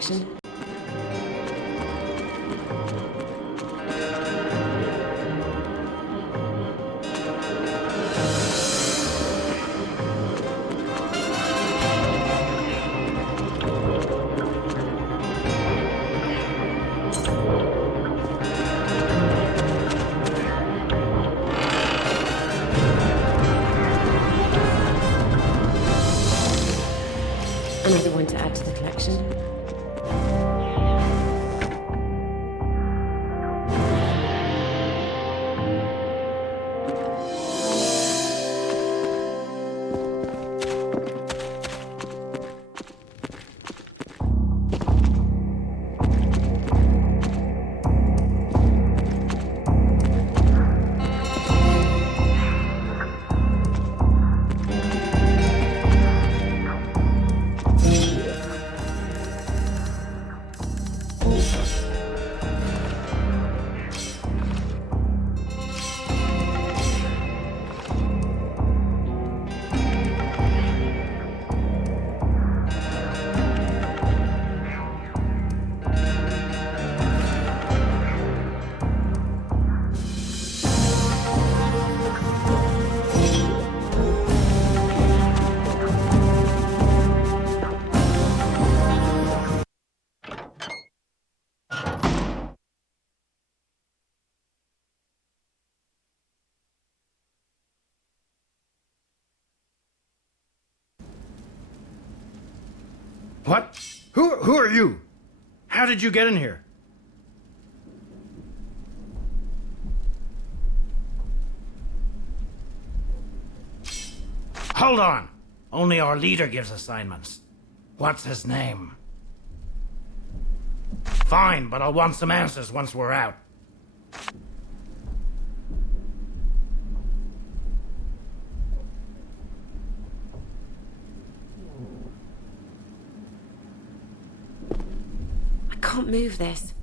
collection. Another one to add to the collection. What? Who are you? How did you get in here? Hold on. Only our leader gives assignments. What's his name? Fine, but I'll want some answers once we're out. I can't move this.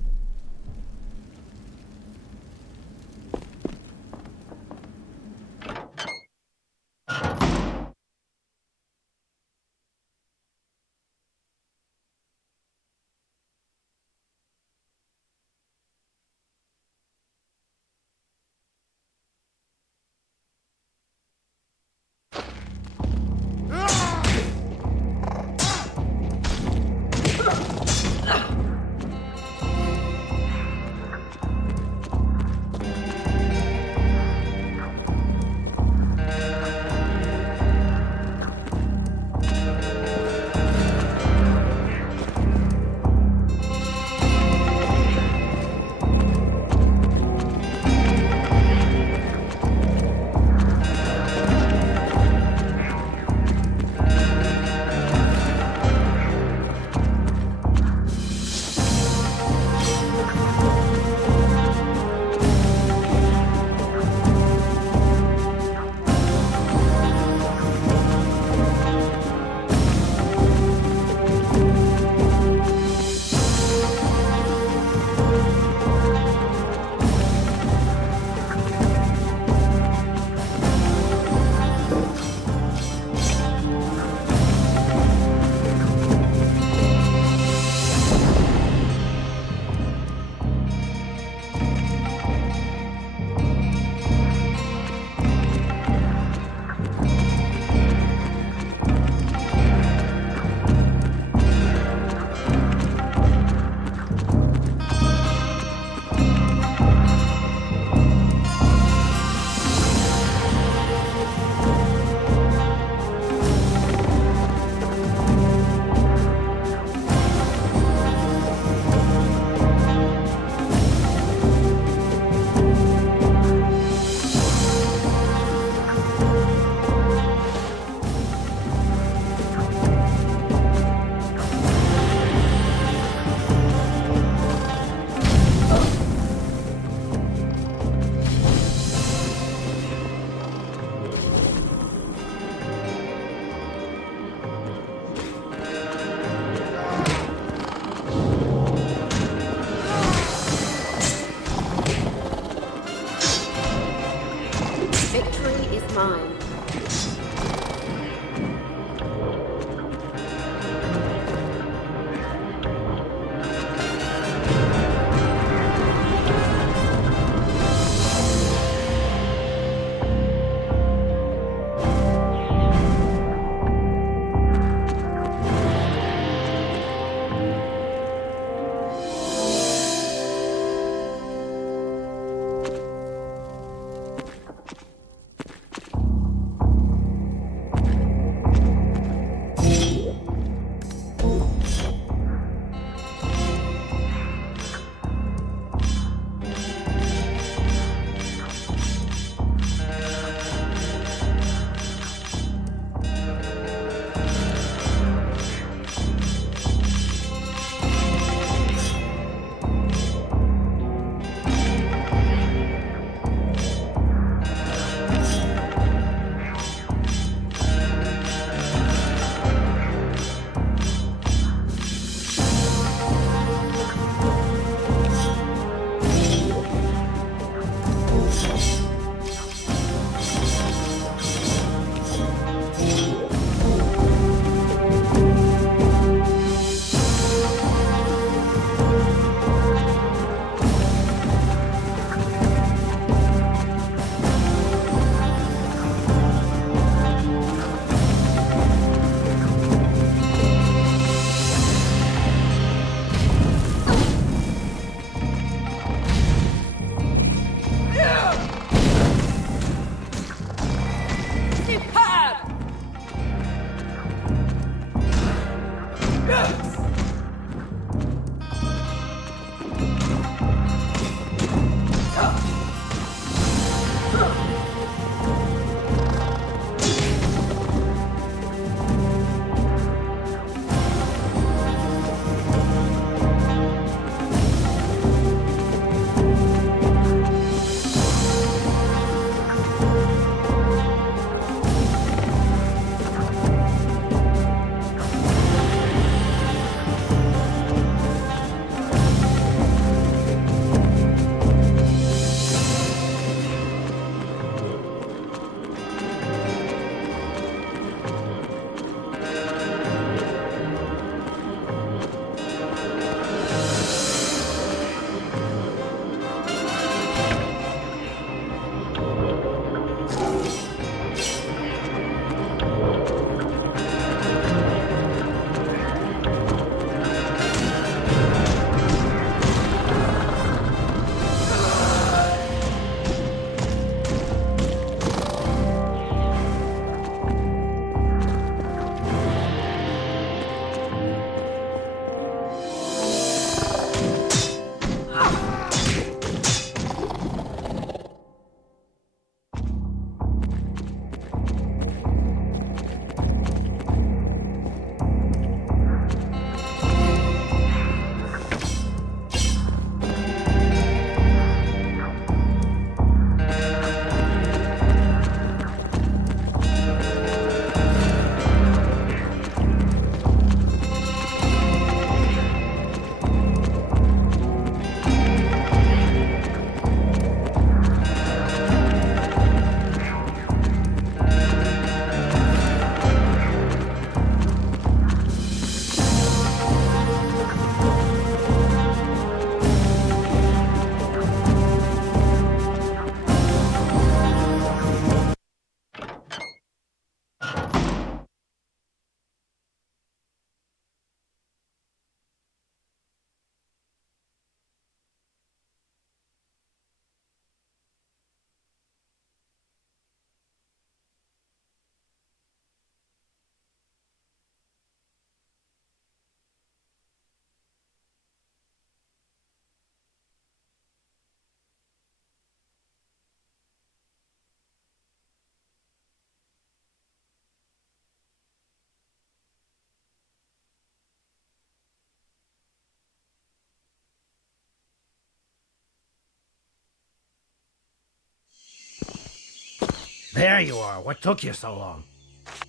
There you are. What took you so long?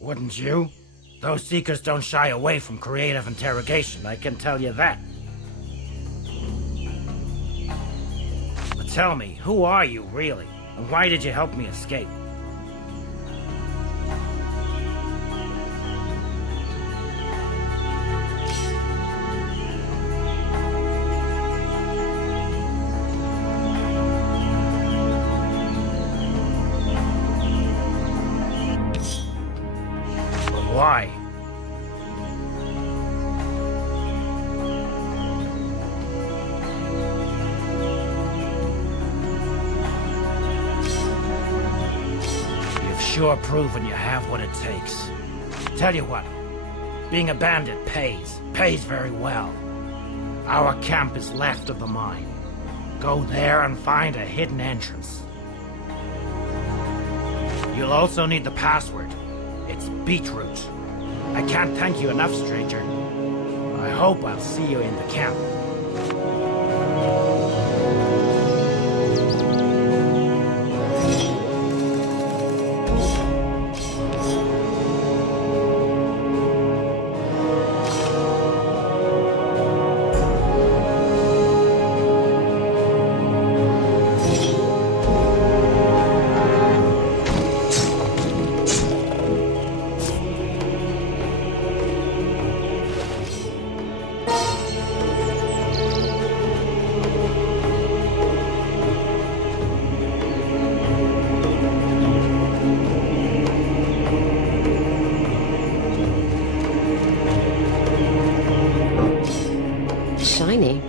Wouldn't you? Those seekers don't shy away from creative interrogation, I can tell you that. But tell me, who are you, really? And why did you help me escape? Why? You've sure proven you have what it takes. Tell you what, being a bandit pays. Pays very well. Our camp is left of the mine. Go there and find a hidden entrance. You'll also need the password. It's beetroot. I can't thank you enough, stranger. I hope I'll see you in the camp. Shiny.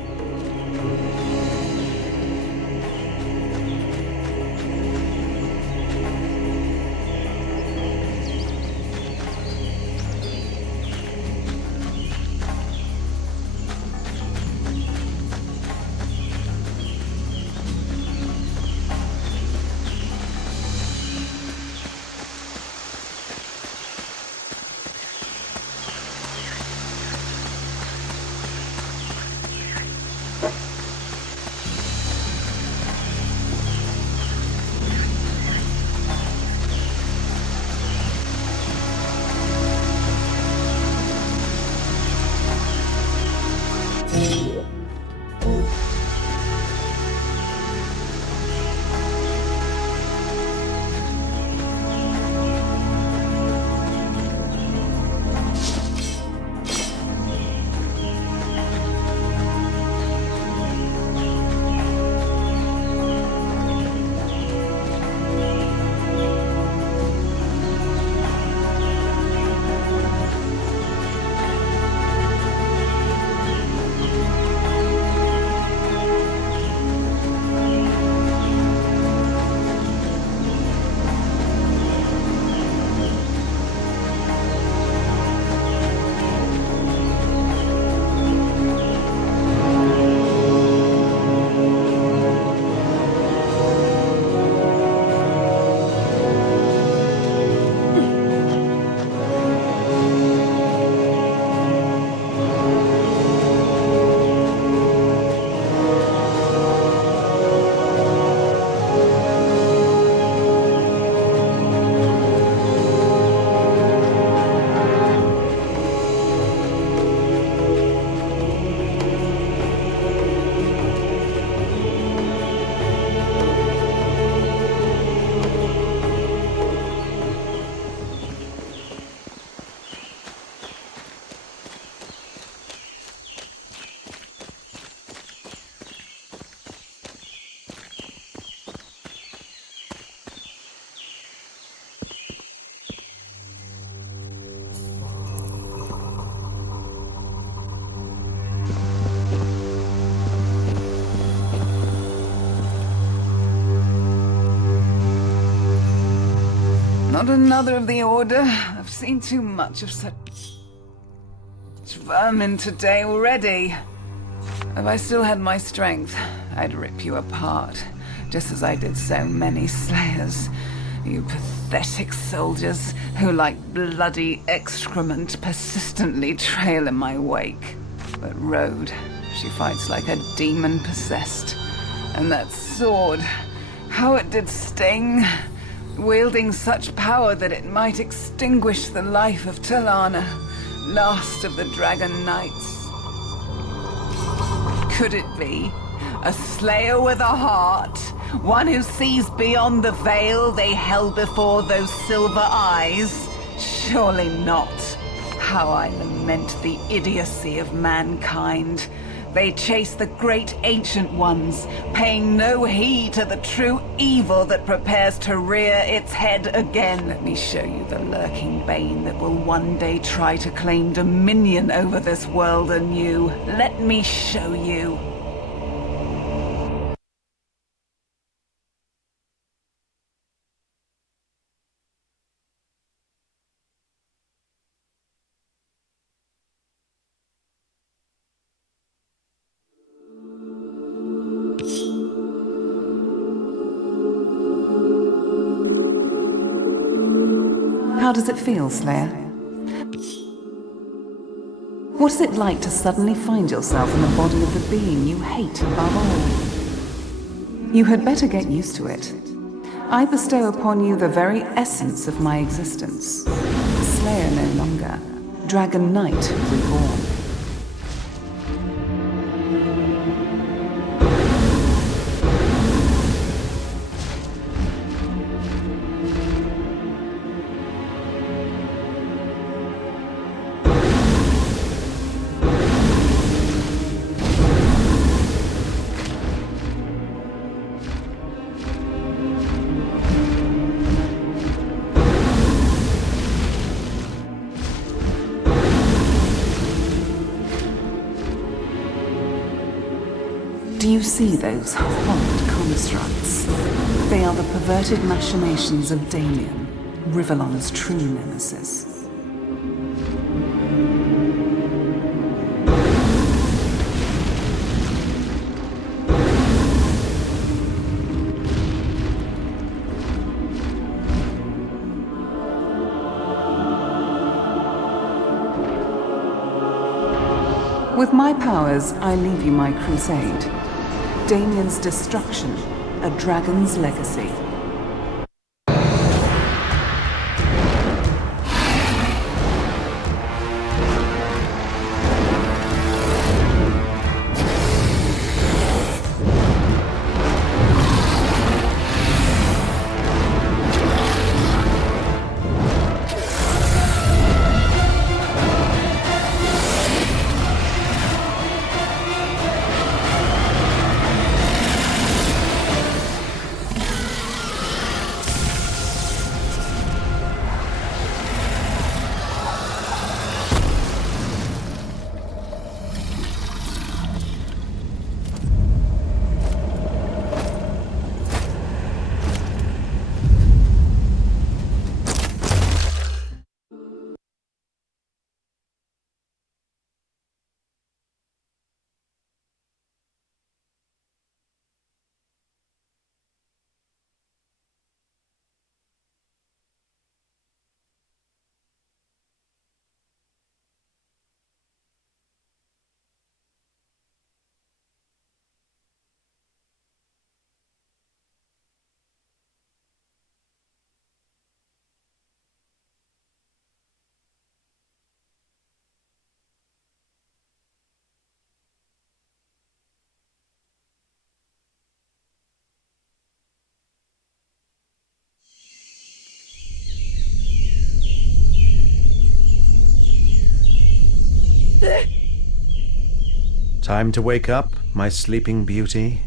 Not another of the Order. I've seen too much of such vermin today already. If I still had my strength, I'd rip you apart, just as I did so many Slayers. You pathetic soldiers who, like bloody excrement, persistently trail in my wake. But Rhodes, she fights like a demon possessed. And that sword, how it did sting. wielding such power that it might extinguish the life of Talana, last of the Dragon Knights. Could it be? A slayer with a heart? One who sees beyond the veil they held before those silver eyes? Surely not. How I lament the idiocy of mankind. They chase the great ancient ones, paying no heed to the true evil that prepares to rear its head again. Let me show you the lurking bane that will one day try to claim dominion over this world anew. Let me show you. How does it feel, Slayer? What is it like to suddenly find yourself in the body of the being you hate above all? You had better get used to it. I bestow upon you the very essence of my existence. Slayer no longer. Dragon Knight reborn. Do you see those horrid constructs? They are the perverted machinations of Damien, Rivellon's true nemesis. With my powers, I leave you my crusade. Damien's destruction, a dragon's legacy. Time to wake up, my sleeping beauty.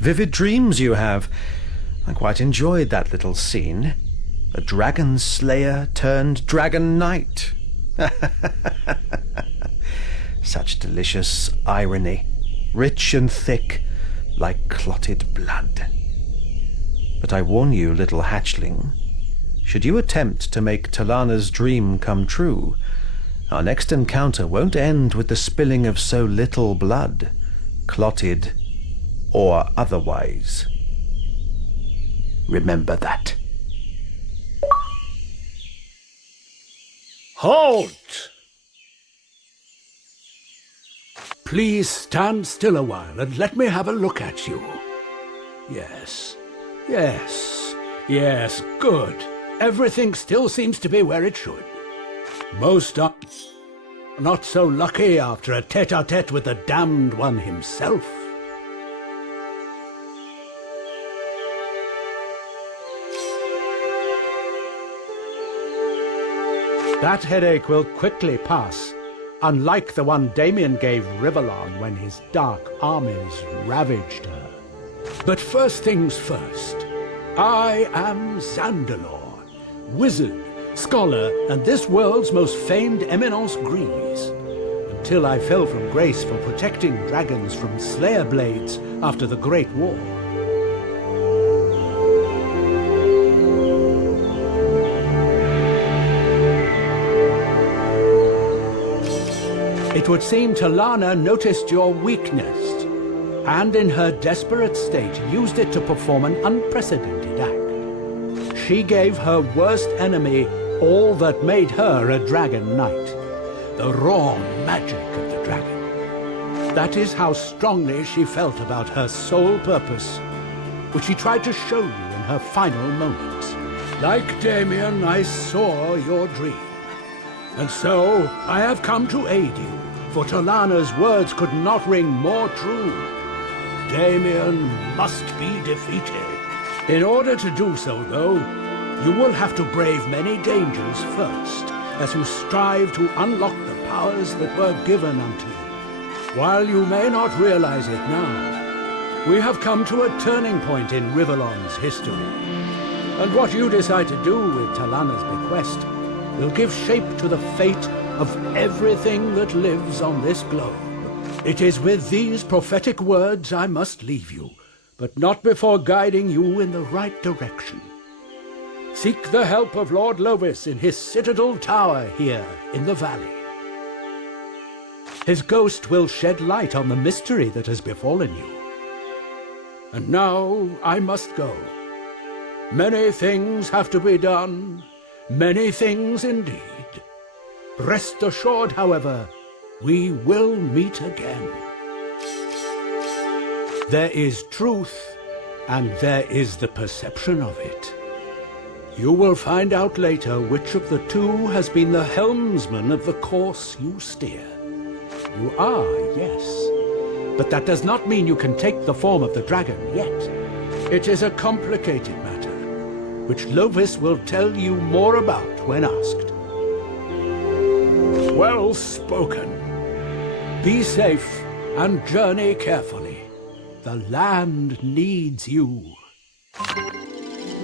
Vivid dreams you have. I quite enjoyed that little scene. A dragon slayer turned dragon knight. Such delicious irony, rich and thick, like clotted blood. But I warn you, little hatchling, should you attempt to make Talana's dream come true, our next encounter won't end with the spilling of so little blood, clotted or otherwise. Remember that. Halt! Please stand still a while and let me have a look at you. Yes. Yes, good. Everything still seems to be where it should. Most are not so lucky after a tete-a-tete with the damned one himself. That headache will quickly pass, unlike the one Damien gave Rivellon when his dark armies ravaged her. But first things first, I am Zandalor, wizard, scholar, and this world's most famed eminence grise, until I fell from grace for protecting dragons from slayer blades after the Great War. It would seem Talana noticed your weakness, and in her desperate state used it to perform an unprecedented act. She gave her worst enemy all that made her a dragon knight, the raw magic of the dragon. That is how strongly she felt about her sole purpose, which she tried to show you in her final moments. Like Damien, I saw your dream, and so I have come to aid you, for Talana's words could not ring more true. Damien must be defeated. In order to do so, though, you will have to brave many dangers first, as you strive to unlock the powers that were given unto you. While you may not realize it now, we have come to a turning point in Rivellon's history. And what you decide to do with Talana's bequest will give shape to the fate of everything that lives on this globe. It is with these prophetic words I must leave you, but not before guiding you in the right direction. Seek the help of Lord Lovis in his citadel tower here in the valley. His ghost will shed light on the mystery that has befallen you. And now I must go. Many things have to be done, many things indeed. Rest assured, however, we will meet again. There is truth, and there is the perception of it. You will find out later which of the two has been the helmsman of the course you steer. You are, yes, but that does not mean you can take the form of the dragon yet. It is a complicated matter, which Lovis will tell you more about when asked. Well spoken. Be safe and journey carefully. The land needs you.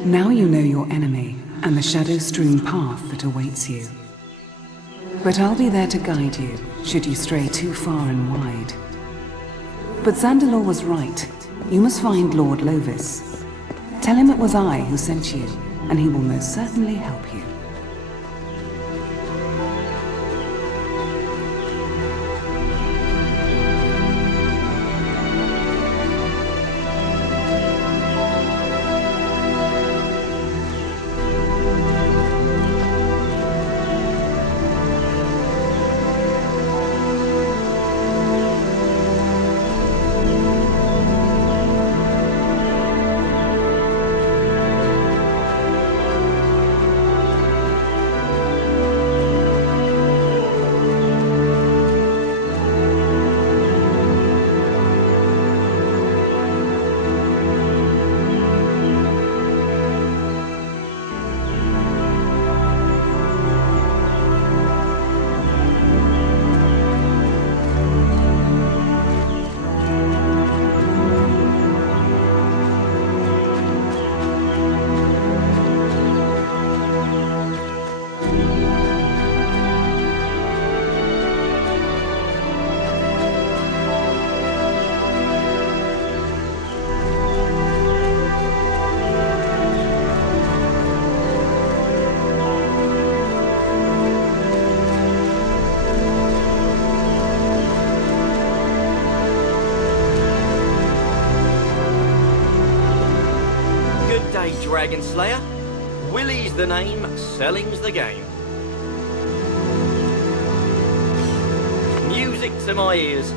Now you know your enemy and the shadow-strewn path that awaits you. But I'll be there to guide you, should you stray too far and wide. But Zandalor was right. You must find Lord Lovis. Tell him it was I who sent you, and he will most certainly help you. Dragon Slayer. Willie's the name, selling's the game. Music to my ears.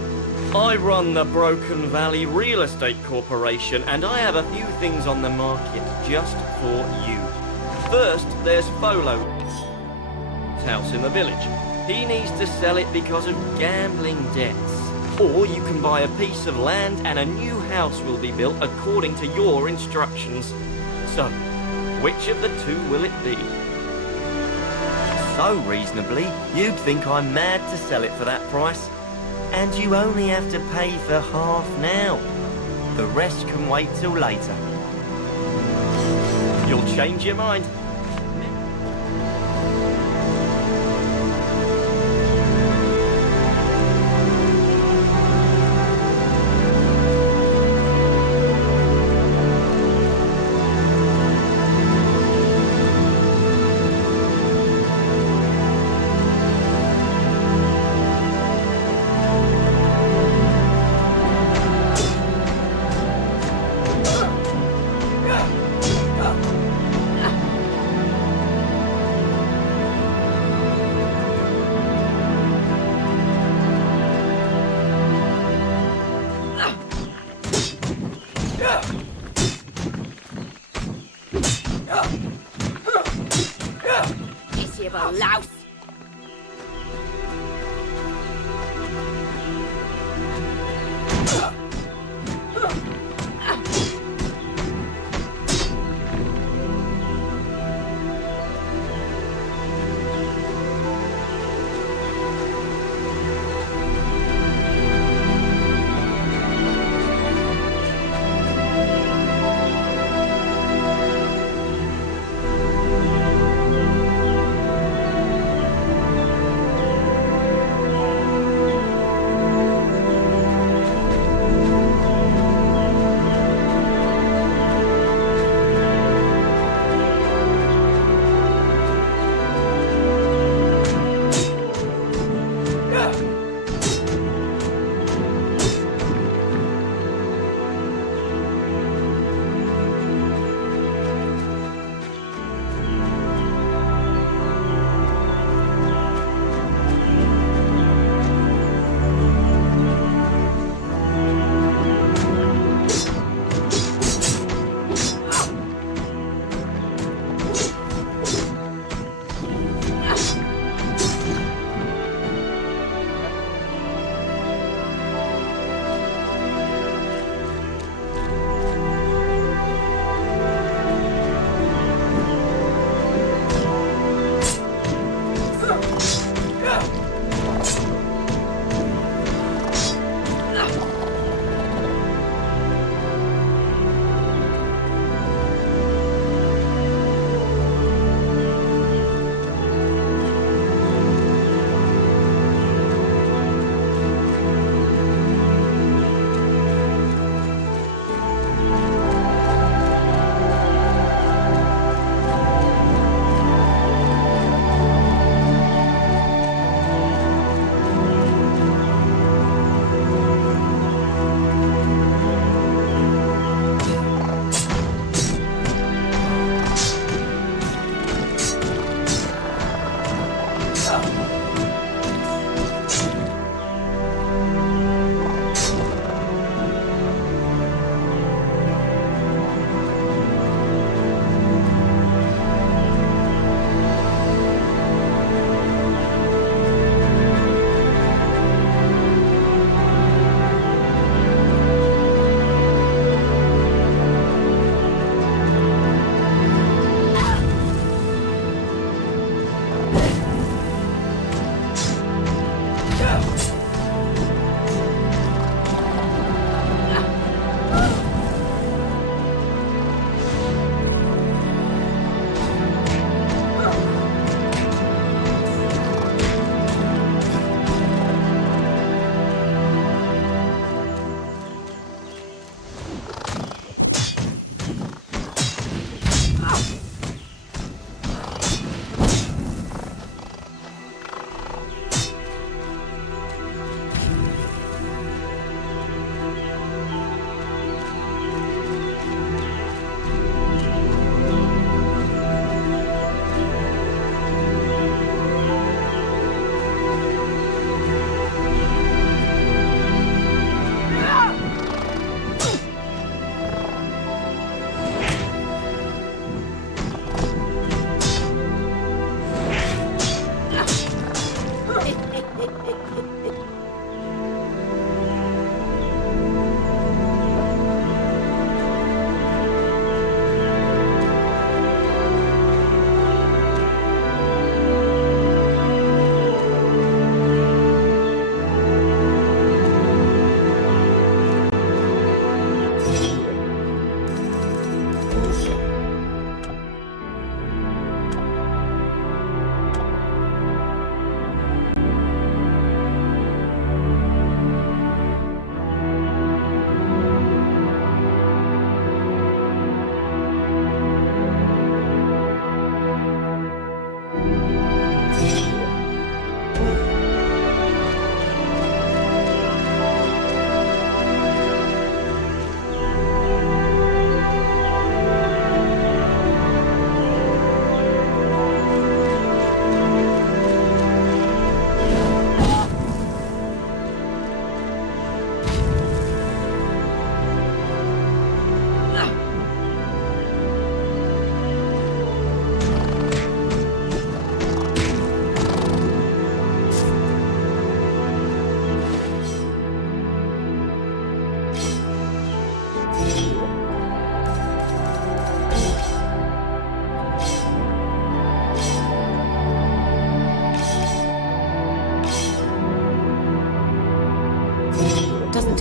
I run the Broken Valley Real Estate Corporation, and I have a few things on the market just for you. First, there's Folo. House in the village. He needs to sell it because of gambling debts. Or you can buy a piece of land and a new house will be built according to your instructions. So, which of the two will it be? So reasonably, you'd think I'm mad to sell it for that price. And you only have to pay for half now. The rest can wait till later. You'll change your mind.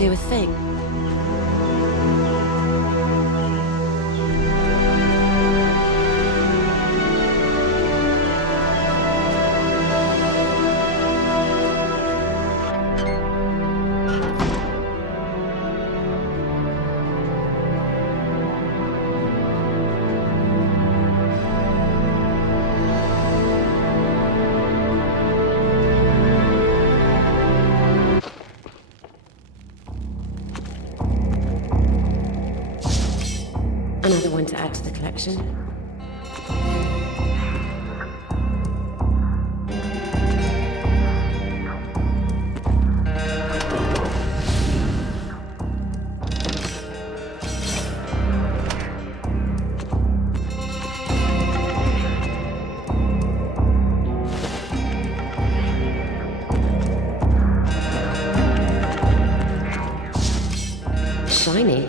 do a thing. Another one to add to the collection. Shiny.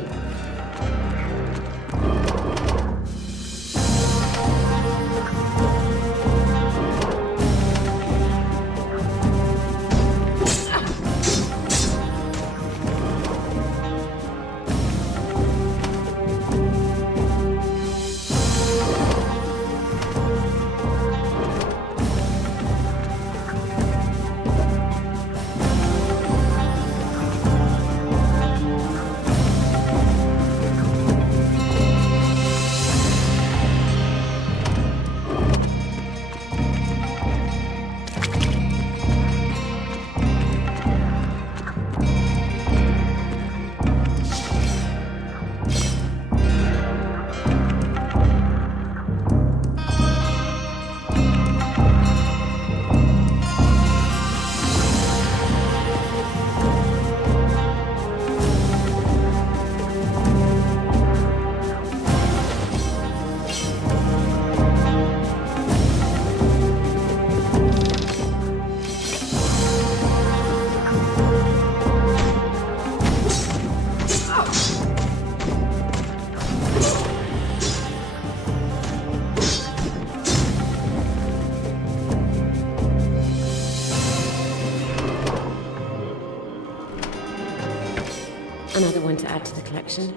Another one to add to the collection.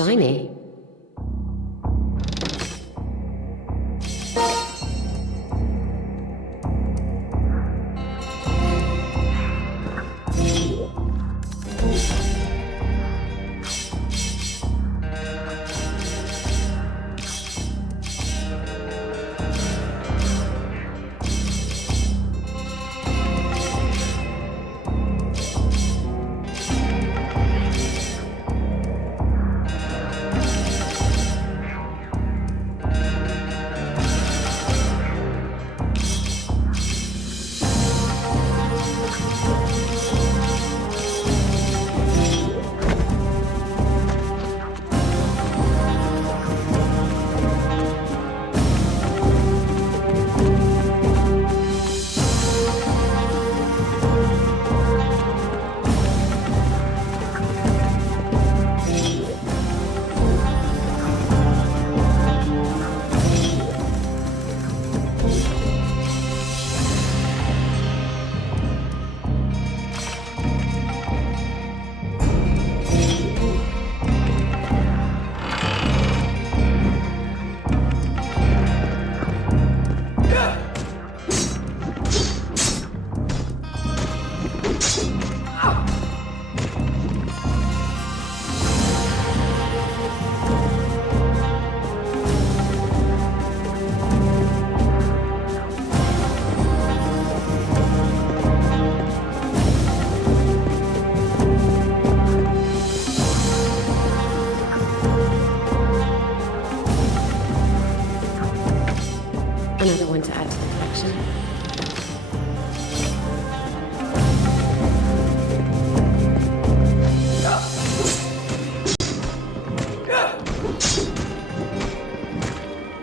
shiny. Another one to add to the collection.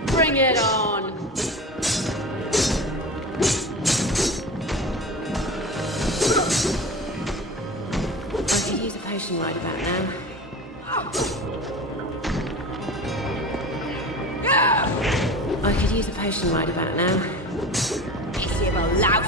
Bring it on! I could use a potion right about now. I could use a potion right about now. It's your louse!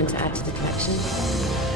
one to add to the collection.